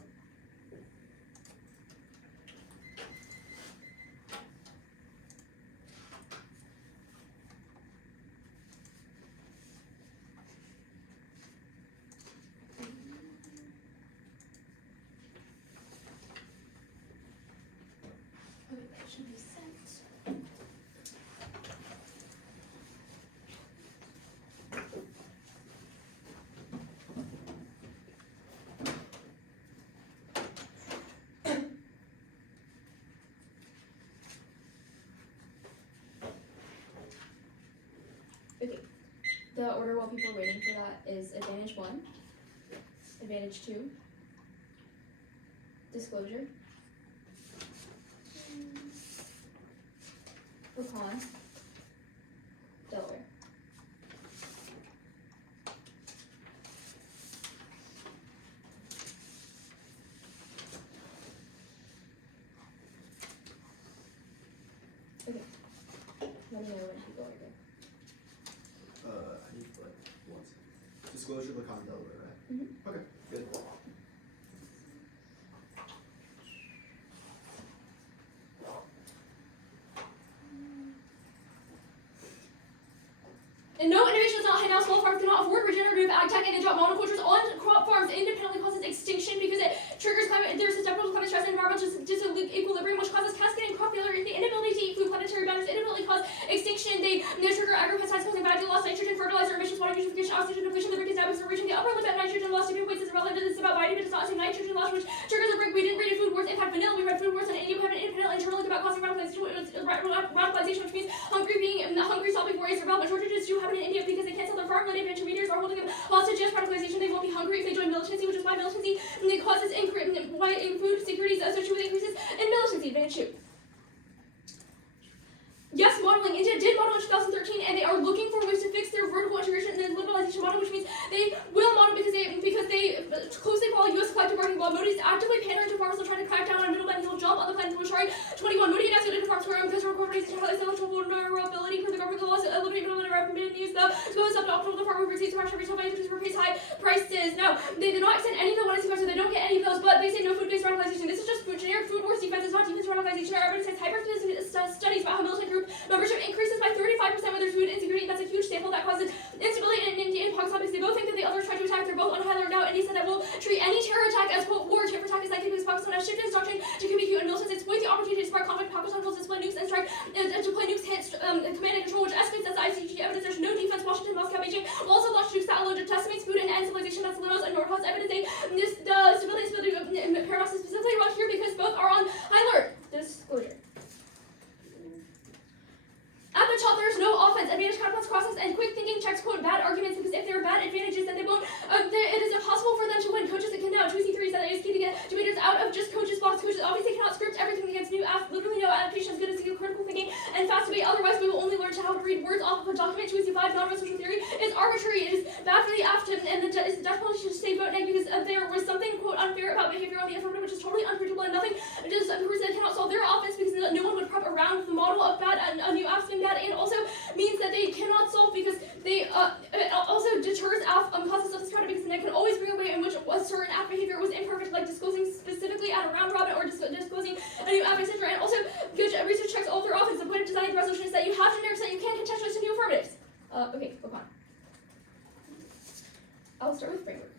Okay, that should be sent. Okay. The order while people are waiting for that is Advantage 1, Advantage 2, Disclosure, Pecan, Delaware. Okay. Let me know when people are there. I need like 1 second. Disclosure, Pecan, Delaware, right? Mhm. Okay, good. And no innovation is not hidden. Small farms cannot afford regenerative ag tech, and it drop monocultures on crop farms independently causes extinction because it triggers climate. There's susceptible to climate stress and environmental disequilibrium, which causes cascading crop failure and the inability to eat food. Planetary boundaries inability cause extinction. They trigger agropesticides causing bad loss, nitrogen, fertilizer emissions, water eutrophication, oxygen depletion. The break is now reaching the upper limit of nitrogen loss. If weights is irrelevant. This is about vitamin. It does not say nitrogen loss, which triggers a break. We didn't read a food wars impact vanilla. We read food wars and you have an independent internal about causing radicalization, which means hungry stopping war is irrelevant. Shortages do happen in India because they can't sell their farm land. Intermediaries are holding them hostage. Radicalization. They won't be hungry if they join militancy, which is why militancy causes why food security is associated with increases in militancy. Advantage 2. Yes, modeling. India did model in 2013, and they are looking for ways to fix their vertical integration and liberalization model, which means they will model because they closely follow U.S. collective bargaining law. Modi is actively pandering to farmers. They're trying to crack down on middlemen. He'll jump on the plan. Sorry, 21. Modi announced into farms where because corporations have intellectual vulnerability for the government laws eliminate middlemen and revenues. The goes up to optimal the farmer receives commercial retail value which pays high prices. No, they did not extend any of the one so they don't get any of those. But they say no food-based radicalization. This is just generic food wars defense. It's not defense radicalization. Our evidence says hyper-specific studies about how militant group membership increases by 35% when there's food insecurity. That's a huge sample that causes instability in India and Pakistan because they both think that the others tried to attack. They're both on high alert now. And he said that we'll treat any terror attack as quote war. Terror attack is likely because Pakistan has shifted its doctrine to QBQ and militants exploit the opportunity to spark conflict. Pakistan will display nukes and strike deploy nukes, hit command and control, which escalates as the ICG evidence. There's no defense. Washington, Moscow, Beijing will also launch nukes that alone decimates food and civilization. That's Limos and Northwest evidence. The stability paradox is specifically around here because both are on high alert. Disclosure. At the top, there's no offense. Advantage counterpunch crossings and quick thinking checks quote bad arguments because if they're bad advantages, then they won't. It is impossible for them to win. Coaches that can now choosing theories that is key to get debaters out of just coaches box. Coaches obviously cannot script everything against new literally no adaptation is good as critical thinking and fast debate. Otherwise, we will only learn how to read words off of a document. Choosing 5 non-social theory is arbitrary. It is bad for the AFTM and the death penalty should stay vote neg because there was something quote unfair about behavior on the affirmative, which is totally unpredictable and nothing just proves that cannot solve their offense because no one would prep around the model of bad and a new apps being bad, and also means that they cannot solve because they it also deters causes of strata because then they can always bring a way in which a certain app behavior was imperfect, like disclosing specifically at a round robin or disclosing a new app, etc. And also good research checks all of their offense. The point of designing the resolution is that you have generics that you can contextualize to new affirmatives. Okay, go on. I'll start with framework.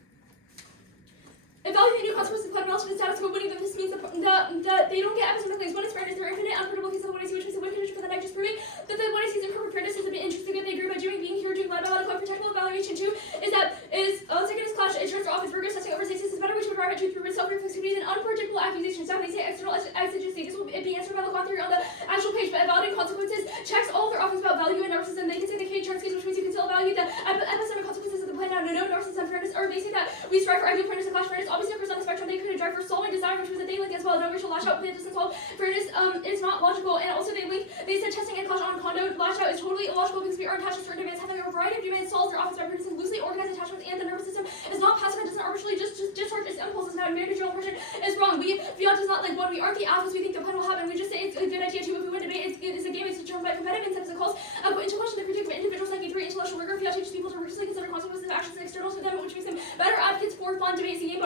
Evaluating new consequences of climate relative to status quo winning them. This means that they don't get episodic things. One is fairness, they're infinite, unpredictable cases of what I see, which means the win condition for the night just proving that the what I see is imperfect fairness is a bit interesting that they agree by doing being here, doing loud for technical evaluation. 2 is second is clash, insurance or office rigorous testing over stasis is better way to arrive at truth proven self-reflexivities and unpredictable accusations. Now they say external exigency. This will be answered by the law theory on the actual page, but evaluating consequences checks all of their offense about value and narcissism. They can say the K-chart case, which means you can still evaluate the epistemic consequences of the plan. Now no narcissism, fairness, or they say that we strive for ideal fairness and clash fairness. Obviously occurs on the spectrum. They could drive for solving design, which was a they link as well. No racial lash out, but it doesn't solve fairness. It's not logical. And also they said testing and clash on condo lash out is totally illogical because we are attached to certain demands. Having a variety of demands solves their office by producing loosely organized attachments, and the nervous system is not passive and doesn't arbitrarily just discharge its impulses. Now managerial oppression is wrong. Fiat does not like when we aren't the alphas we think the plan will happen. We just say it's a good idea too. If we win debate, it's a game. It's determined by competitive incentives. It calls into question the critique of individuals like 3 intellectual rigor. Fiat teaches people to rigorously consider consequences of actions external to them, which makes them better advocates for fun debates. The game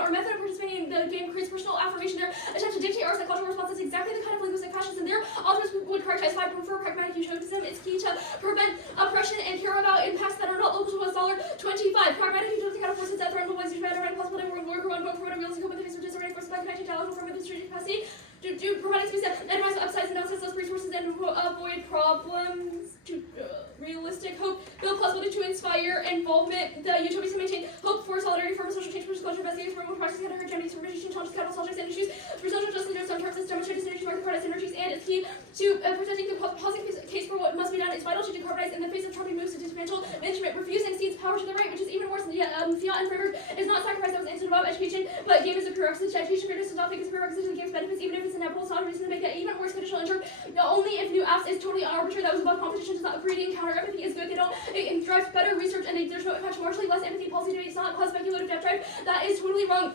affirmation, their attempt to dictate our psychological responses, exactly the kind of linguistic fashions and their authors would characterize by prefer pragmatic utopism. It's key to prevent oppression and care about impacts that are not local to us. $25. Pragmatic utility kind of forces that threaten the ways to matter and possible that we're work on for what real to cope with the face of disorder, force by connecting dialogue from within strategic capacity to providing space that minimize upsides and downsides, less resources, and avoid problems. To realistic hope, build plausibility to inspire involvement. The utopias can maintain hope for solidarity, for social change, for culture, investigation, for practice, category, gender, supervision, challenges, capital, subjects, and issues, for social justice, in some terms, it's demonstrated synergy, market products, synergies, and it's key to protecting the housing case for what must be done. It's vital to decarbonize in the face of Trumping moves to dismantle management, refusing seeds power to the right, which is even worse than the fiat and framework is not sacrificed that was instant above education, but game is a prerequisite to education. Fairness does not think it's a prerequisite to the game's benefits, even if it's inevitable. It's not a reason to make it even worse. Conditional interrupt. Only if new apps is totally arbitrary that was above competition does not create encounter. Empathy is good. They don't. It drives better research, and there's no impact. Marginally less empathy policy debate. It's not cause speculative debt drive. That is totally wrong.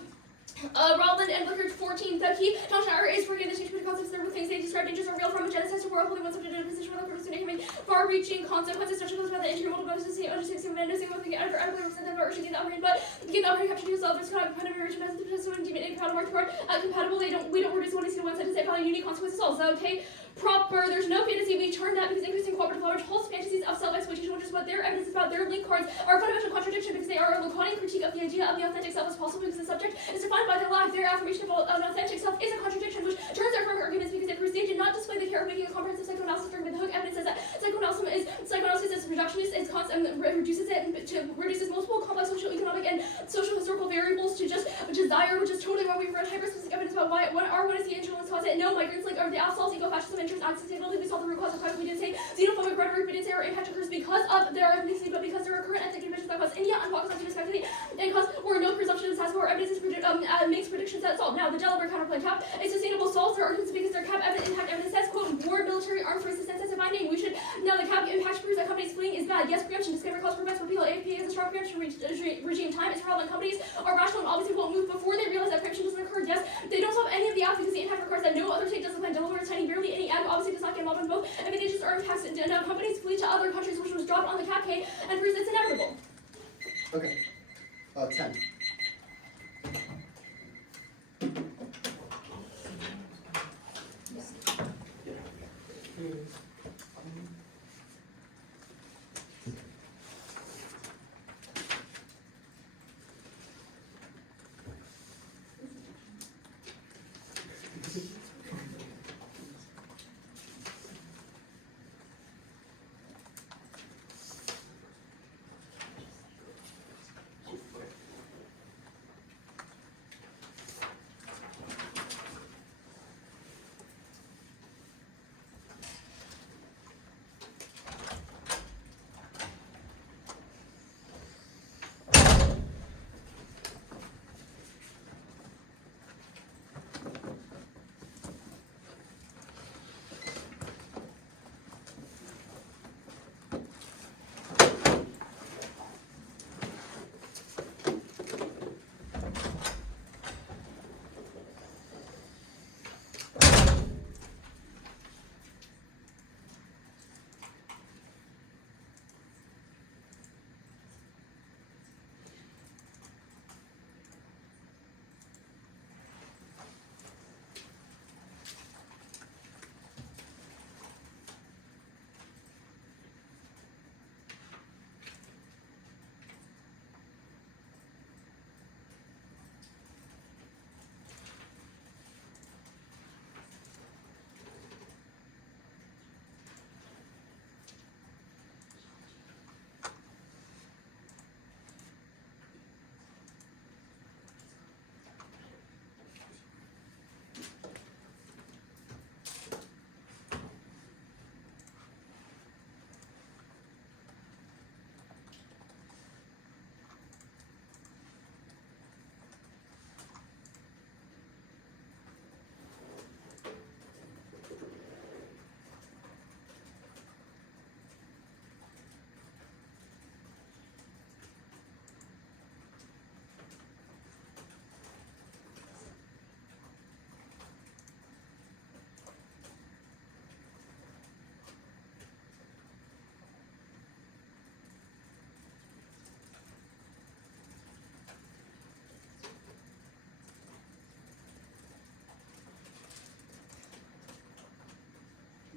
Rowland and Blickert 14. The key function error is forgetting the change between concepts. There were things they describe dangers are real from a genesis to world, holding one subject in a position where the person having far-reaching consequences. Such as about the interior multiple understanding and understanding what they get adequately represent them or urging the upbringing, but get the upbringing capture to yourself. There's kind of reaching message to someone deep and incompatible toward compatible. We don't reduce one to one sentence. They find unique consequences also. Okay. Proper, there's no fantasy. We turn that because increasing cooperative leverage holds fantasies of self-exploitation, which is what their evidence is about. Their link cards are a fundamental contradiction because they are a Lacanian critique of the idea of the authentic self as possible because the subject is defined by their life. Their affirmation of an authentic self is a contradiction, which turns their firm arguments because they proceed to not display the care of making a comprehensive psychoanalysis during the hook. Evidence says that psychoanalysis is reductionist, is constant, reduces multiple complex social, economic, and social historical variables to just desire, which is totally wrong. We've read hyper-specific evidence about what is the influence cause it. No, migrants link or the absolute ego-fascism, interest, unsustainability. We saw the root cause of crime. We didn't say xenophobic rhetoric. We didn't say our impact occurs because of their ethnicity, but because there are current ethnic divisions that cause India and Pakistan to discontinue and cause or no presumption is or evidence makes predictions that solve. Now, the Delaware counterplan cap is sustainable solves their arguments because their cap impact evidence says, quote, war, military, armed forces, sensitive binding. We should, now the cap impact proves that companies fleeing is bad. Yes, preemption, discover cause prevents repeal. AFPA is a strong preemption regime. Time is relevant. Companies are rational and obviously won't move before they realize that preemption doesn't occur. Yes, they don't solve any of the apps because the impact requires that no other state does the plan. Delaware is tiny, barely any app obviously does not get involved in both. Advantages are impacts. Now companies flee to other countries, which was dropped on the cap K and proves it's inevitable. Okay. 10.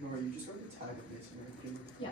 Nora, you just got the tag of masonry, didn't you? Yeah.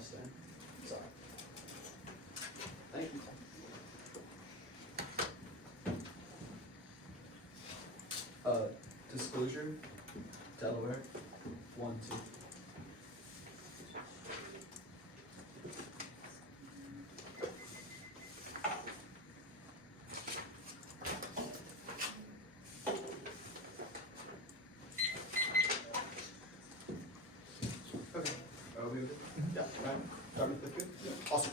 Stan. Sorry. Thank you. Disclosure, Delaware, 1, 2. Okay. We good? Yeah, right. Dartmouth, good? Yeah. Awesome.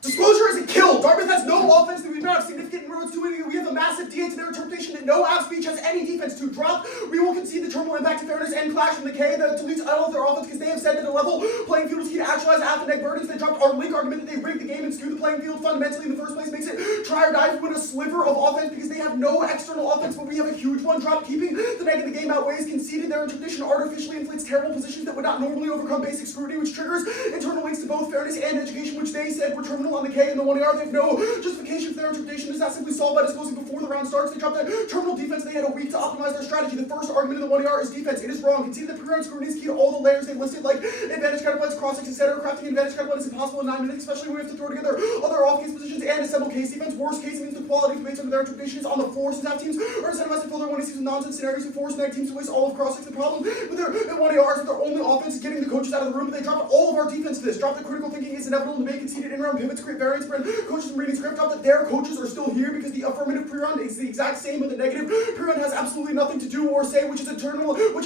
Disclosure is a kill. Dartmouth has no offense that we do not have significant inroads to it. We have a massive DA to their interpretation that no ab speech has any defense to drop. We will concede the terminal impact to fairness and clash from the K that deletes all of their offense because they have said that a level playing field is key to actualize half the neck burdens. They dropped our link argument that they rigged the game and skewed the playing field fundamentally in the first place makes it try or die to win a sliver of offense because they have no external offense, but we have a huge one. Drop keeping the neck in the game outweighs conceded. Their interpretation artificially inflates terrible positions that would not normally overcome basic scrutiny, which triggers internal links to both fairness and education, which they said were terminal on the K and the 1AR. They have no justification for their interpretation. Is not simply solved by disclosing before the round starts. They dropped their terminal defense. They had a week to optimize their strategy. The first argument of the 1AR is defense. It is wrong. Concede that pre-round scrutiny is key to all the layers they listed, like advantage counterplays, crossings, etc. Crafting advantage counterplay is impossible in 9 minutes, especially when we have to throw together other off-case positions and assemble case defense. Worst case means the quality based on their interpretation is on the floor, since half teams are incentivized to fill their 1 season nonsense scenarios and force neg teams to waste all of crossings. The problem with their 1AR is that their only offense is getting the coaches out of the room, but they dropped all of our defense to this. Drop the critical thinking is inevitable to make conceded in-round pivots, create variance, spread coaches and reading script. Drop that their coaches are still here because the affirmative pre-run is the exact same, but the negative pre-run has absolutely nothing to do or say, which is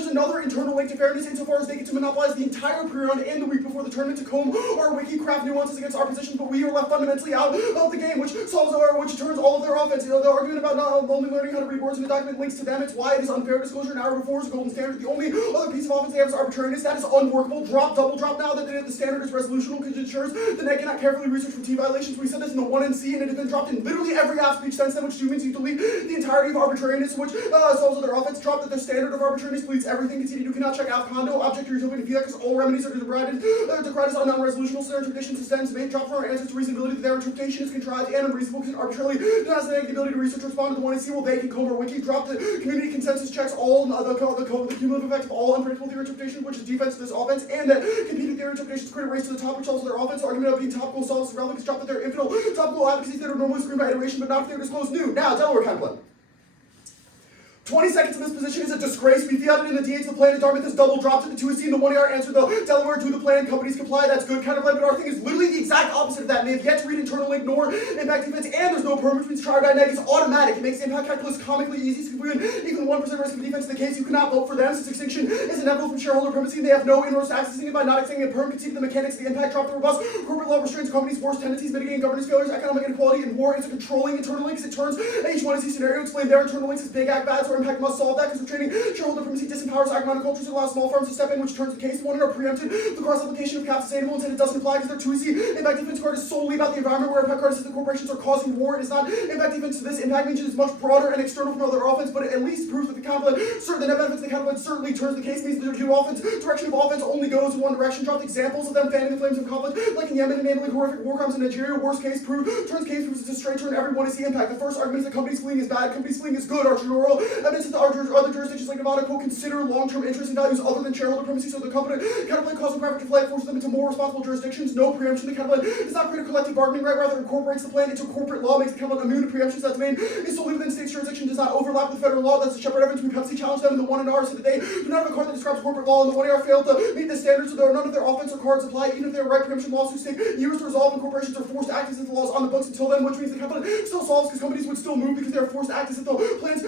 another internal link to fairness insofar as they get to monopolize the entire pre-run and the week before the tournament to comb our wiki craft nuances against our position, but we are left fundamentally out of the game, which turns all of their offense. You know, the argument about not only learning how to read words in the document links to them. It's why it is unfair. Disclosure an hour before is a golden standard. The only other piece of offense they have is arbitrariness. That is unworkable. Double drop now that the standard is resolutional because it ensures the net cannot carefully research for T violations. We said this in the 1 and C, and it has been dropped in literally every half speech since then, which means you delete the entirety of arbitrariness, which solves their offense. Drop that their standard of arbitrariness deletes everything. Conceded you cannot check out condo object or utility to view that because all remedies are derided on non-resolutional. So their interpretation sustains debate. Drop from our answers to reasonability that their interpretation is contrived and unreasonable because it arbitrarily denies the ability to research or respond to the 1 and C. Well, they can comb our wiki. Drop the community consensus checks all the cumulative effect of all unpredictable theory interpretation, which is defense to this offense, and that competing theory interpretations create a race to the top, which solves their offense. Argument of being top goal solves the relevance. Drop that their infinite top goal advocacies that are normally screened by iteration, but not if they're disclosed new. Now, Delaware counterplay. 20 seconds in this position is a disgrace. We fiat it in the DA to the plan, and Dartmouth has double dropped to the 2C and the 1AR answer, though. Delaware do the plan, companies comply, that's good. Counterplay, but our thing is literally the exact opposite of that. And they have yet to read internal link nor impact defense, and there's no perm, which means try or die neg is automatic. It makes the impact calculus comically easy, so if we win even 1% risk of defense in the case, you cannot vote for them, since extinction is inevitable from shareholder primacy, and they have no inroads to accessing it by not extending a perm. Concede the mechanics of the impact, drop the robust corporate law restraints companies' worst tendencies, mitigating governance failures, economic inequality, and war into controlling internal links. It turns each 1C scenario, explain their internal links as big act bad, so impact must solve that. We're training shareholder primacy disempowers agriculture cultures and allows small farms to step in, which turns the case. 1 are preempted. The cross application of cap sustainable instead it doesn't apply because their 2C impact defense card is solely about the environment, where impact card says the corporations are causing war. It is not impact defense to this. Impact means it is much broader and external from other offense, but it at least proves that the net benefits of the counterplay certainly turns the case, means that the direction of offense only goes in one direction. Dropped examples of them fanning the flames of conflict, like in Yemen, enabling horrific war crimes in Nigeria. Worst case turns case proves it's a straight turn. Everyone is the impact. The first argument is that companies fleeing is bad, companies fleeing is good. Arterial evidence that the other jurisdictions like Nevada will consider long-term interests and values other than shareholder primacy, so the counterplay causing private to flight forces them into more responsible jurisdictions. No preemption. The counterplay does not create a collective bargaining right, rather incorporates the plan into corporate law, makes the counterplay immune to preemptions. That's main is solely within state's jurisdiction, does not overlap with federal law. That's the Shepherd evidence. We Pepsi challenged them in the 1 and R, so that they do not have a card that describes corporate law, and the 1AR failed to meet the standards, so there are none of their offense or cards apply, even if they are right preemption lawsuits take years to resolve, and corporations are forced to act as if the law is on the books until then, which means the counterplay still solves because companies would still move because they are forced to act as if the plans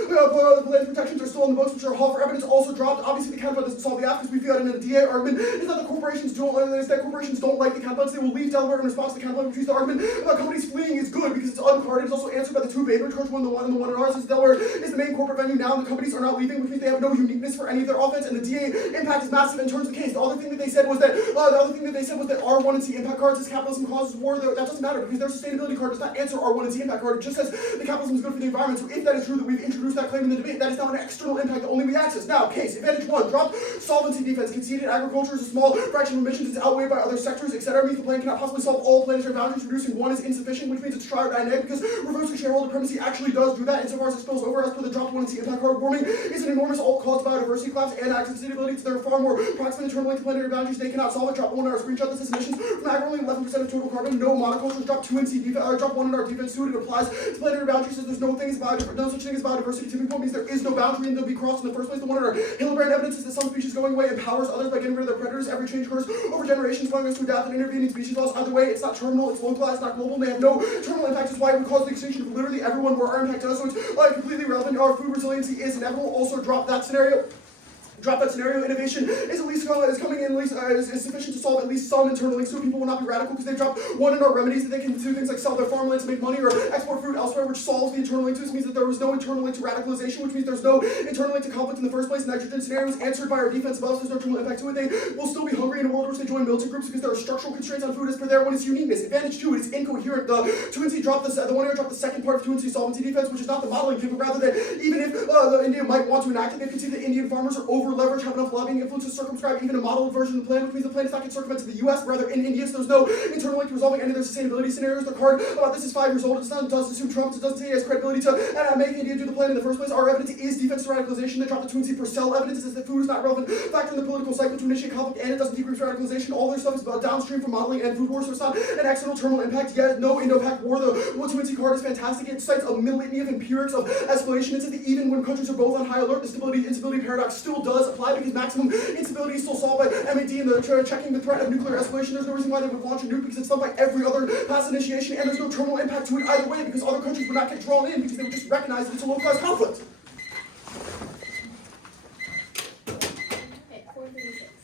protections are still on the books, which are Hall for evidence also dropped. Obviously, the counterplay doesn't solve the app because we feel it in a DA argument. Is that the corporations don't like the counterplay, they will leave Delaware in response to the counterplay, which is the argument about companies fleeing is good because it's uncarded. It's also answered by the two Baber cards, one and the 1 and R, since Delaware is the main corporate venue now, and the companies are not leaving, which means they have no uniqueness for any of their offense, and the DA impact is massive and turns the case. The other thing that they said was that R1 and C impact cards says capitalism causes war. That doesn't matter because their sustainability card does not answer R1 and C impact card. It just says the capitalism is good for the environment. So if that is true that we've introduced that claim in the debate, that is now an external impact that only we axis. Now, case, advantage 1, dropped solvency defense, conceded agriculture is a small fraction of emissions, is outweighed by other sectors, etc. Means the plan cannot possibly solve all planetary boundaries, reducing one is insufficient, which means it's tridynamic, because reversing shareholder primacy actually does do that, insofar as it spills over as per the dropped 1 and C impact card. Warming is an enormous all-cause biodiversity collapse and accessibility to their far more proximate internal link to planetary boundaries. They cannot solve it. Drop 1 in our screenshot. This is emissions from ag only 11% of total carbon. No monocultures. Drop 2 in C defense. Drop 1 in our defense suit. It applies to planetary boundaries. Says there's no such thing as biodiversity. Tipping point means there is no boundary and they'll be crossed in the first place. The 1 in our Hildebrand evidence is that some species going away empowers others by getting rid of their predators. Every change occurs over generations, allowing us to adapt and intervening species laws. Either way, it's not terminal, it's localized, not global. They have no terminal impact. It's why it would cause the extinction of literally everyone where our impact does. So it's completely relevant. Our food resiliency is inevitable. Also, drop that scenario. Innovation is at least is coming in at least is sufficient to solve at least some internal links. So people will not be radical because they drop 1 in our remedies that they can do things like sell their farmland to make money or export food elsewhere, which solves the internal link to. This means that there was no internal link to radicalization, which means there's no internal link to conflict in the first place. Nitrogen scenario is answered by our defense above, so there's no terminal impact to it. They will still be hungry in a world in which they join militant groups because there are structural constraints on food as per their one is uniqueness. Advantage 2, it is incoherent. The 2NC dropped the 1 year dropped the second part of 2NC solvency defense, which is not the modeling kit, but rather that even if the India might want to enact it, they can see that Indian farmers are over leveraged, have enough lobbying influence to circumscribe even a modeled version of the plan, which means the plan is not going to circumvent to the US, but rather in India, so there's no internal link to resolving any of their sustainability scenarios. The card about this is 5 years old. It does assume Trump, it doesn't say he has credibility to make India do the plan in the first place. Our evidence is defense to radicalization. They dropped the 2NC Purcell evidence. It says that food is not relevant factor in the political cycle to initiate conflict, and it doesn't decrease radicalization. All their stuff is about downstream from modeling and food wars, so it's not an external terminal impact yet. No Indo-Pac war. The 2NC card is fantastic. It cites a litany of empirics of escalation. It says that even when countries are both on high alert, the stability-instability paradox still does apply because maximum instability is still solved by MAD and the checking the threat of nuclear escalation. There's no reason why they would launch a nuke because it's done by every other past initiation, and there's no terminal impact to it either way because other countries would not get drawn in because they would just recognize that it's a localized conflict. Okay, 436.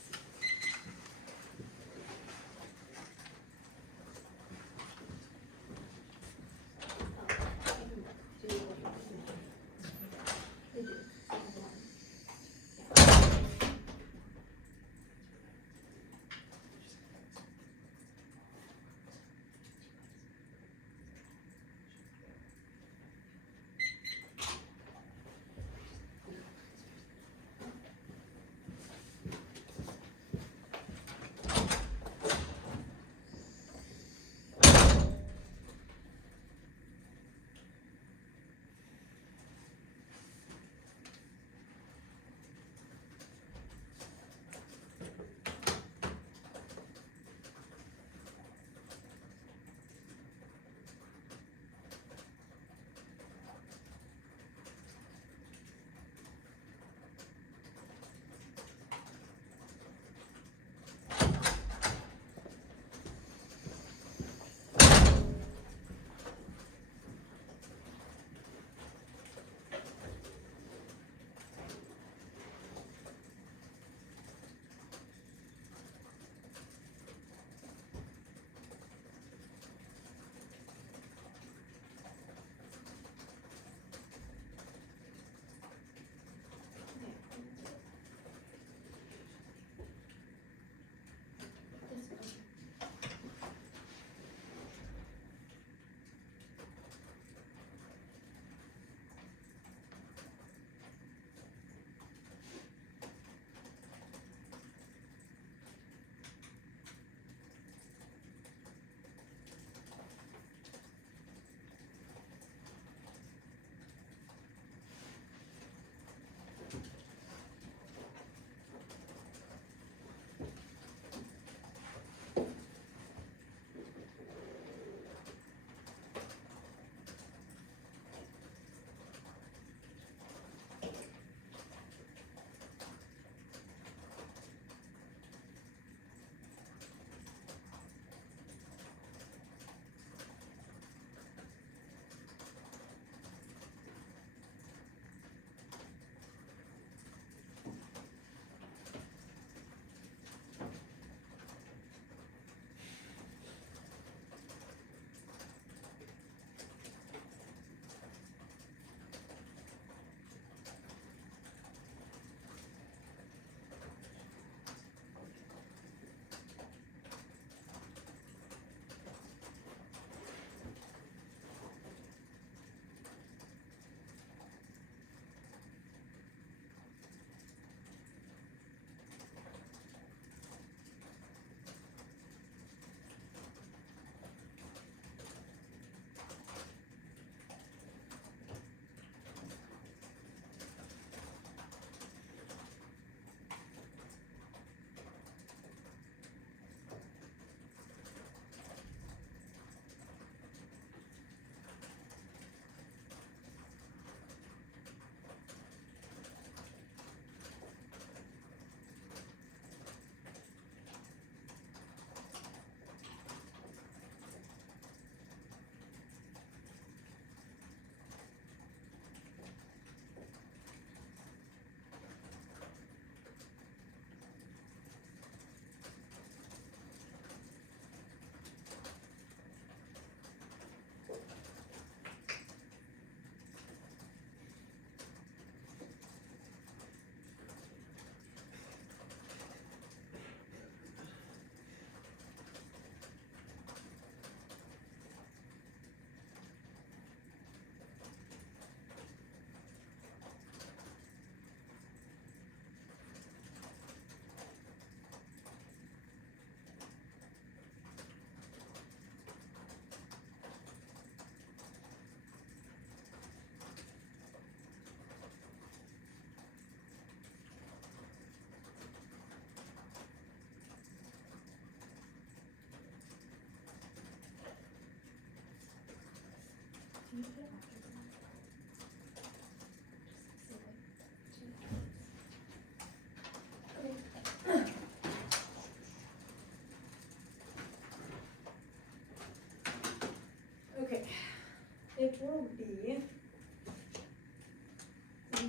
will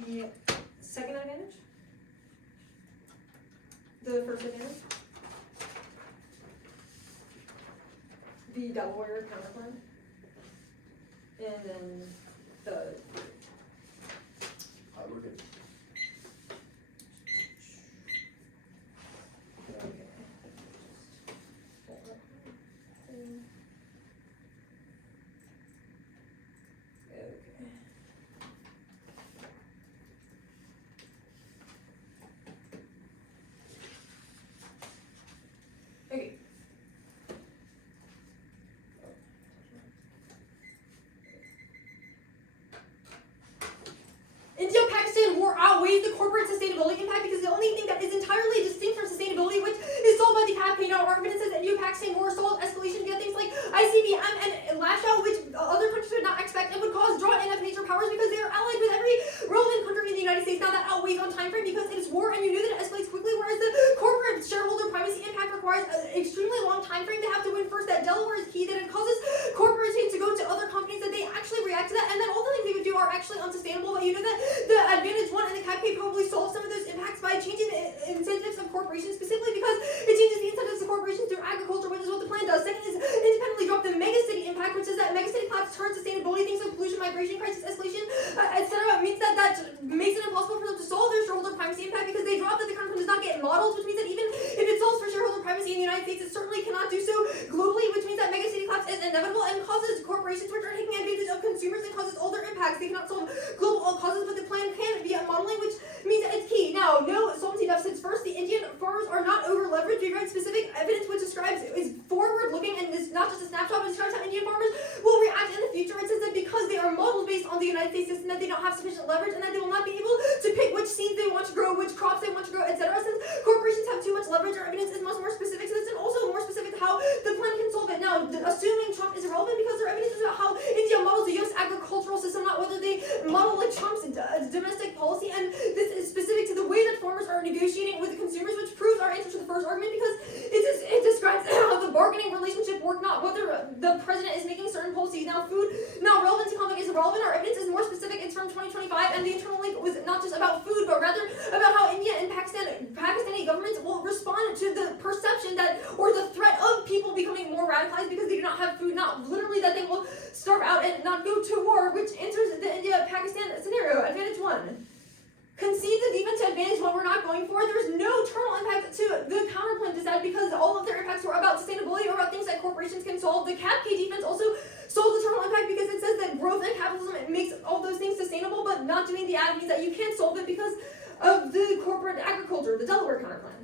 be the second advantage. The first advantage. The Delaware counterplan. And then the We're good. Okay. India-Pakistan war outweighs the corporate sustainability impact because the only thing that is entirely distinct from sustainability, which is solved by the Cavanaugh argument, says that India-Pakistan war solved escalation via things like ICBM and lash out, which other countries would not expect and would cause drought and of major powers because they are allied with every relevant country in the United States. Now that outweighs on time frame because it is war and you knew that it escalates quickly, whereas the corporate shareholder privacy impact requires an extremely long time frame. They have to win first. That Delaware is key, that it causes corporations to go to other companies, that they actually react to that, and then all the things they would do are actually unsustainable. But you know that the Advantage 1 and the CAPK probably solve some of those impacts by changing the incentives of corporations, specifically because it changes the incentives of corporations through agriculture, which is what the plan does. Second is independently drop the megacity impact, which is that megacity collapse turns sustainability, things like pollution, migration, crisis, escalation, etc. means that makes it impossible for them to solve their shareholder privacy impact because they drop that the country does not get modeled, which means that even if it solves for shareholder privacy in the United States, it certainly cannot do so globally, which means that megacity collapse is inevitable and causes corporations which are taking advantage of consumers and causes all their impacts. They cannot solve global causes, but the plan can via modeling, which means that it's key. Now, no solvency deficits. First, the Indian farmers are not over leveraged. We read specific evidence which describes is forward looking and is not just a snapshot, but describes how Indian farmers will react in the future. It says that because they are modeled based on the United States system, that they don't have sufficient leverage and that they will not be able to pick which seeds they want to grow, which crops they want to grow, etc. Since corporations have too much leverage, our evidence is much more specific to this and also more specific to how the plan can solve it. Now, assuming Trump is irrelevant because their evidence is about how India models the U.S. agricultural system, not whether they model like Trump's domestic policy, and this is specific to the way that farmers are negotiating with the consumers, which proves our answer to the first argument because it describes how the bargaining relationship worked, not whether the president is making certain policies. Now, food, now relevant to conflict is irrelevant. Our evidence is more specific. It's from 2025, and the internal link was not just about food, but rather about how India and Pakistani governments will respond to the perception that, or the threat of people becoming more radicalized because they do not have food, not literally that they will starve out and not go to war, which answers the India-Pakistan scenario. Advantage 1. Concede the defense to advantage 1 we're not going for. There's no terminal impact to the counterplan to that because all of their impacts were about sustainability or about things that corporations can solve. The CAPK defense also solves the terminal impact because it says that growth and capitalism makes all those things sustainable, but not doing the ad means that you can't solve it because of the corporate agriculture, the Delaware counterplan.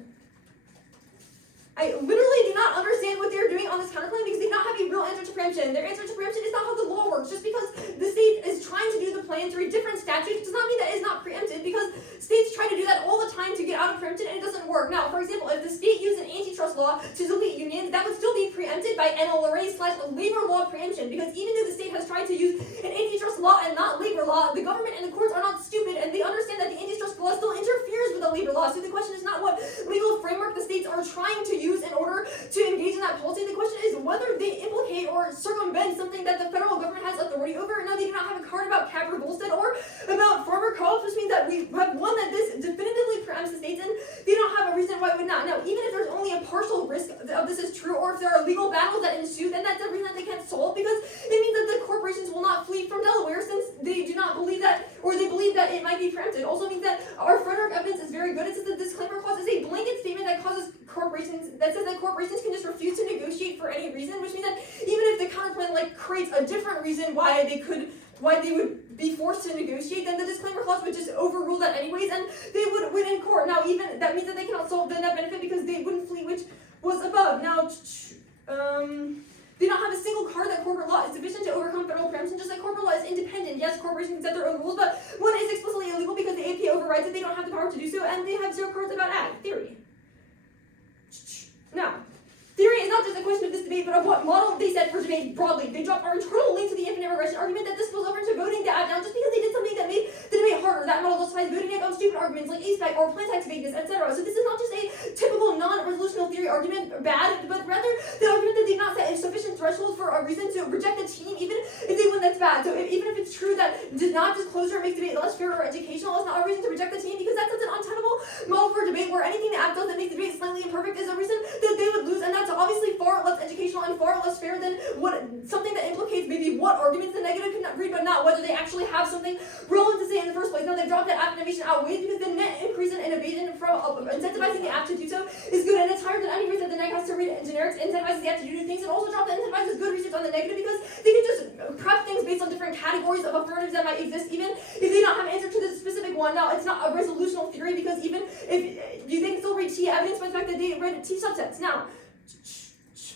I literally do not understand what they're doing on this counterclaim because they do not have a real answer to preemption. Their answer to preemption is not how the law works. Just because the state is trying to do the plan through a different statute does not mean that it is not preempted because states try to do that all the time to get out of preemption and it doesn't work. Now, for example, if the state used an antitrust law to delete unions, that would still be preempted by NLRA/labor law preemption because even though the state has tried to use an antitrust law and not labor law, the government and the courts are not stupid and they understand that the antitrust law still interferes with the labor law. So the question is not what legal framework the states are trying to use in order to engage in that policy. The question is whether they implicate or circumvent something that the federal government has authority over. No, they do not have a card about Capper Volstead or about farmer co-ops, which means that we have one that this definitively preempts the states and they don't have a reason why it would not. Now, even if there's only a partial risk of this is true or if there are legal battles that ensue, then that's a reason that they can't solve because it means that the corporations will not flee from Delaware since they do not believe that or they believe that it might be preempted. Also means that our Frederick evidence is very good. It says the disclaimer clause is a blanket statement that causes corporations, that says that corporations can just refuse to negotiate for any reason, which means that even if the counterplan creates a different reason why they would be forced to negotiate, then the disclaimer clause would just overrule that anyways, and they would win in court. Now, even that means that they cannot solve the net benefit because they wouldn't flee, which was above. Now, they don't have a single card that corporate law is sufficient to overcome federal preemption, just like corporate law is independent. Yes, corporations can set their own rules, but when it's explicitly illegal because the APA overrides it, they don't have the power to do so, and they have 0 cards about ag theory. Now, theory is not just a question of this debate, but of what model they set for debate broadly. They dropped our internal link to the infinite regression argument that this spills over into voting the ad down just because they did something that made the debate harder. That model justifies voting on stupid arguments like ASPEC or plant tax vagueness, etc. So this is not just a typical non-resolution irrational theory argument bad, but rather the argument that they did not set a sufficient threshold for a reason to reject the team, even if they win, that's bad. So even if it's true that did not disclosure makes debate less fair or educational, it's not a reason to reject the team, because that's an untenable model for debate where anything the app does that makes debate slightly imperfect is a reason that they would lose, and that's obviously far less educational and far less fair than something that implicates maybe what arguments the negative can read, but not whether they actually have something relevant to say in the first place. Now they dropped that app innovation outweighs because the net increase in innovation from incentivizing the app to do so is good, and it's higher than any reason that the neg has to read it in generics, incentivizes the app to do new things, and also drop that incentivizes good research on the negative because they can just prep things based on different categories of affirmatives that might exist, even if they don't have an answer to the specific one. Now it's not a resolutional theory because even if you can still read T evidence by the fact that they read T subsets. Now,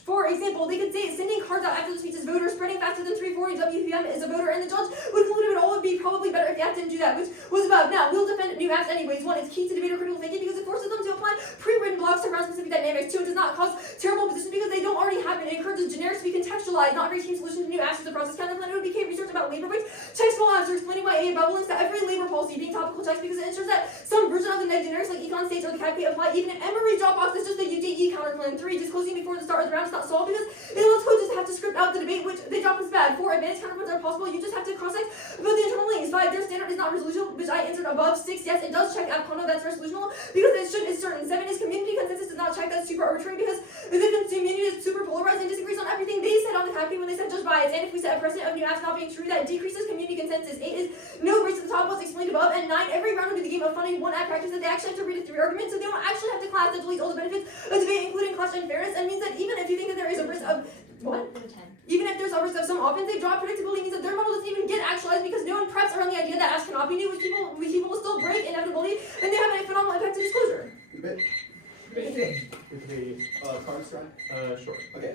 for example, they could say sending cards out after the speech is voter, spreading faster than 340 WPM is a voter, and the judge would conclude it all would be probably better if the app didn't do that, which was about. Now, we'll defend new apps anyways. One, it's key to debater critical thinking because it forces them to apply pre-written blocks to ground specific dynamics. Two, it does not cause terrible positions because they don't already happen. It encourages generics to be contextualized, not every team solution to new apps is the process. Counterplan would be research about labor rights. Check small apps are explaining why a bubble links to every labor policy being topical checks because it ensures that some version of the neg generics like econ states or the CAPK apply even if Emory Dropbox is just the UJE counterplan. 3, disclosing before the start of the round is not solved because it lets coaches have to script out the debate, which they drop is bad. 4, advanced counterpoints are possible. You just have to cross-check about the internal links. 5, their standard is not resolutional, which I answered above. 6, yes, it does check Cavanaugh, that's resolutional because it should is certain. 7 is community consensus does not check, that's super arbitrary because the community is super polarized and disagrees on everything they said on the CAPK when they said judge bias. And if we set a precedent of new apps not being true, that decreases community consensus. 8 is no race to the top was explained above. And 9, every round would be the game of funding one app practice that they actually have to read a 3 argument, so they don't actually have to class that deletes all the benefits of debate, including class unfairness, and means that even if you think that there is a risk of even if there's a risk of some offense, they draw predictability means that their model doesn't even get actualized because no one preps around the idea that apps cannot be new, which people will still break inevitably, and they have a phenomenal impact to disclosure. Debate. Debate. Card strike. Sure. Okay.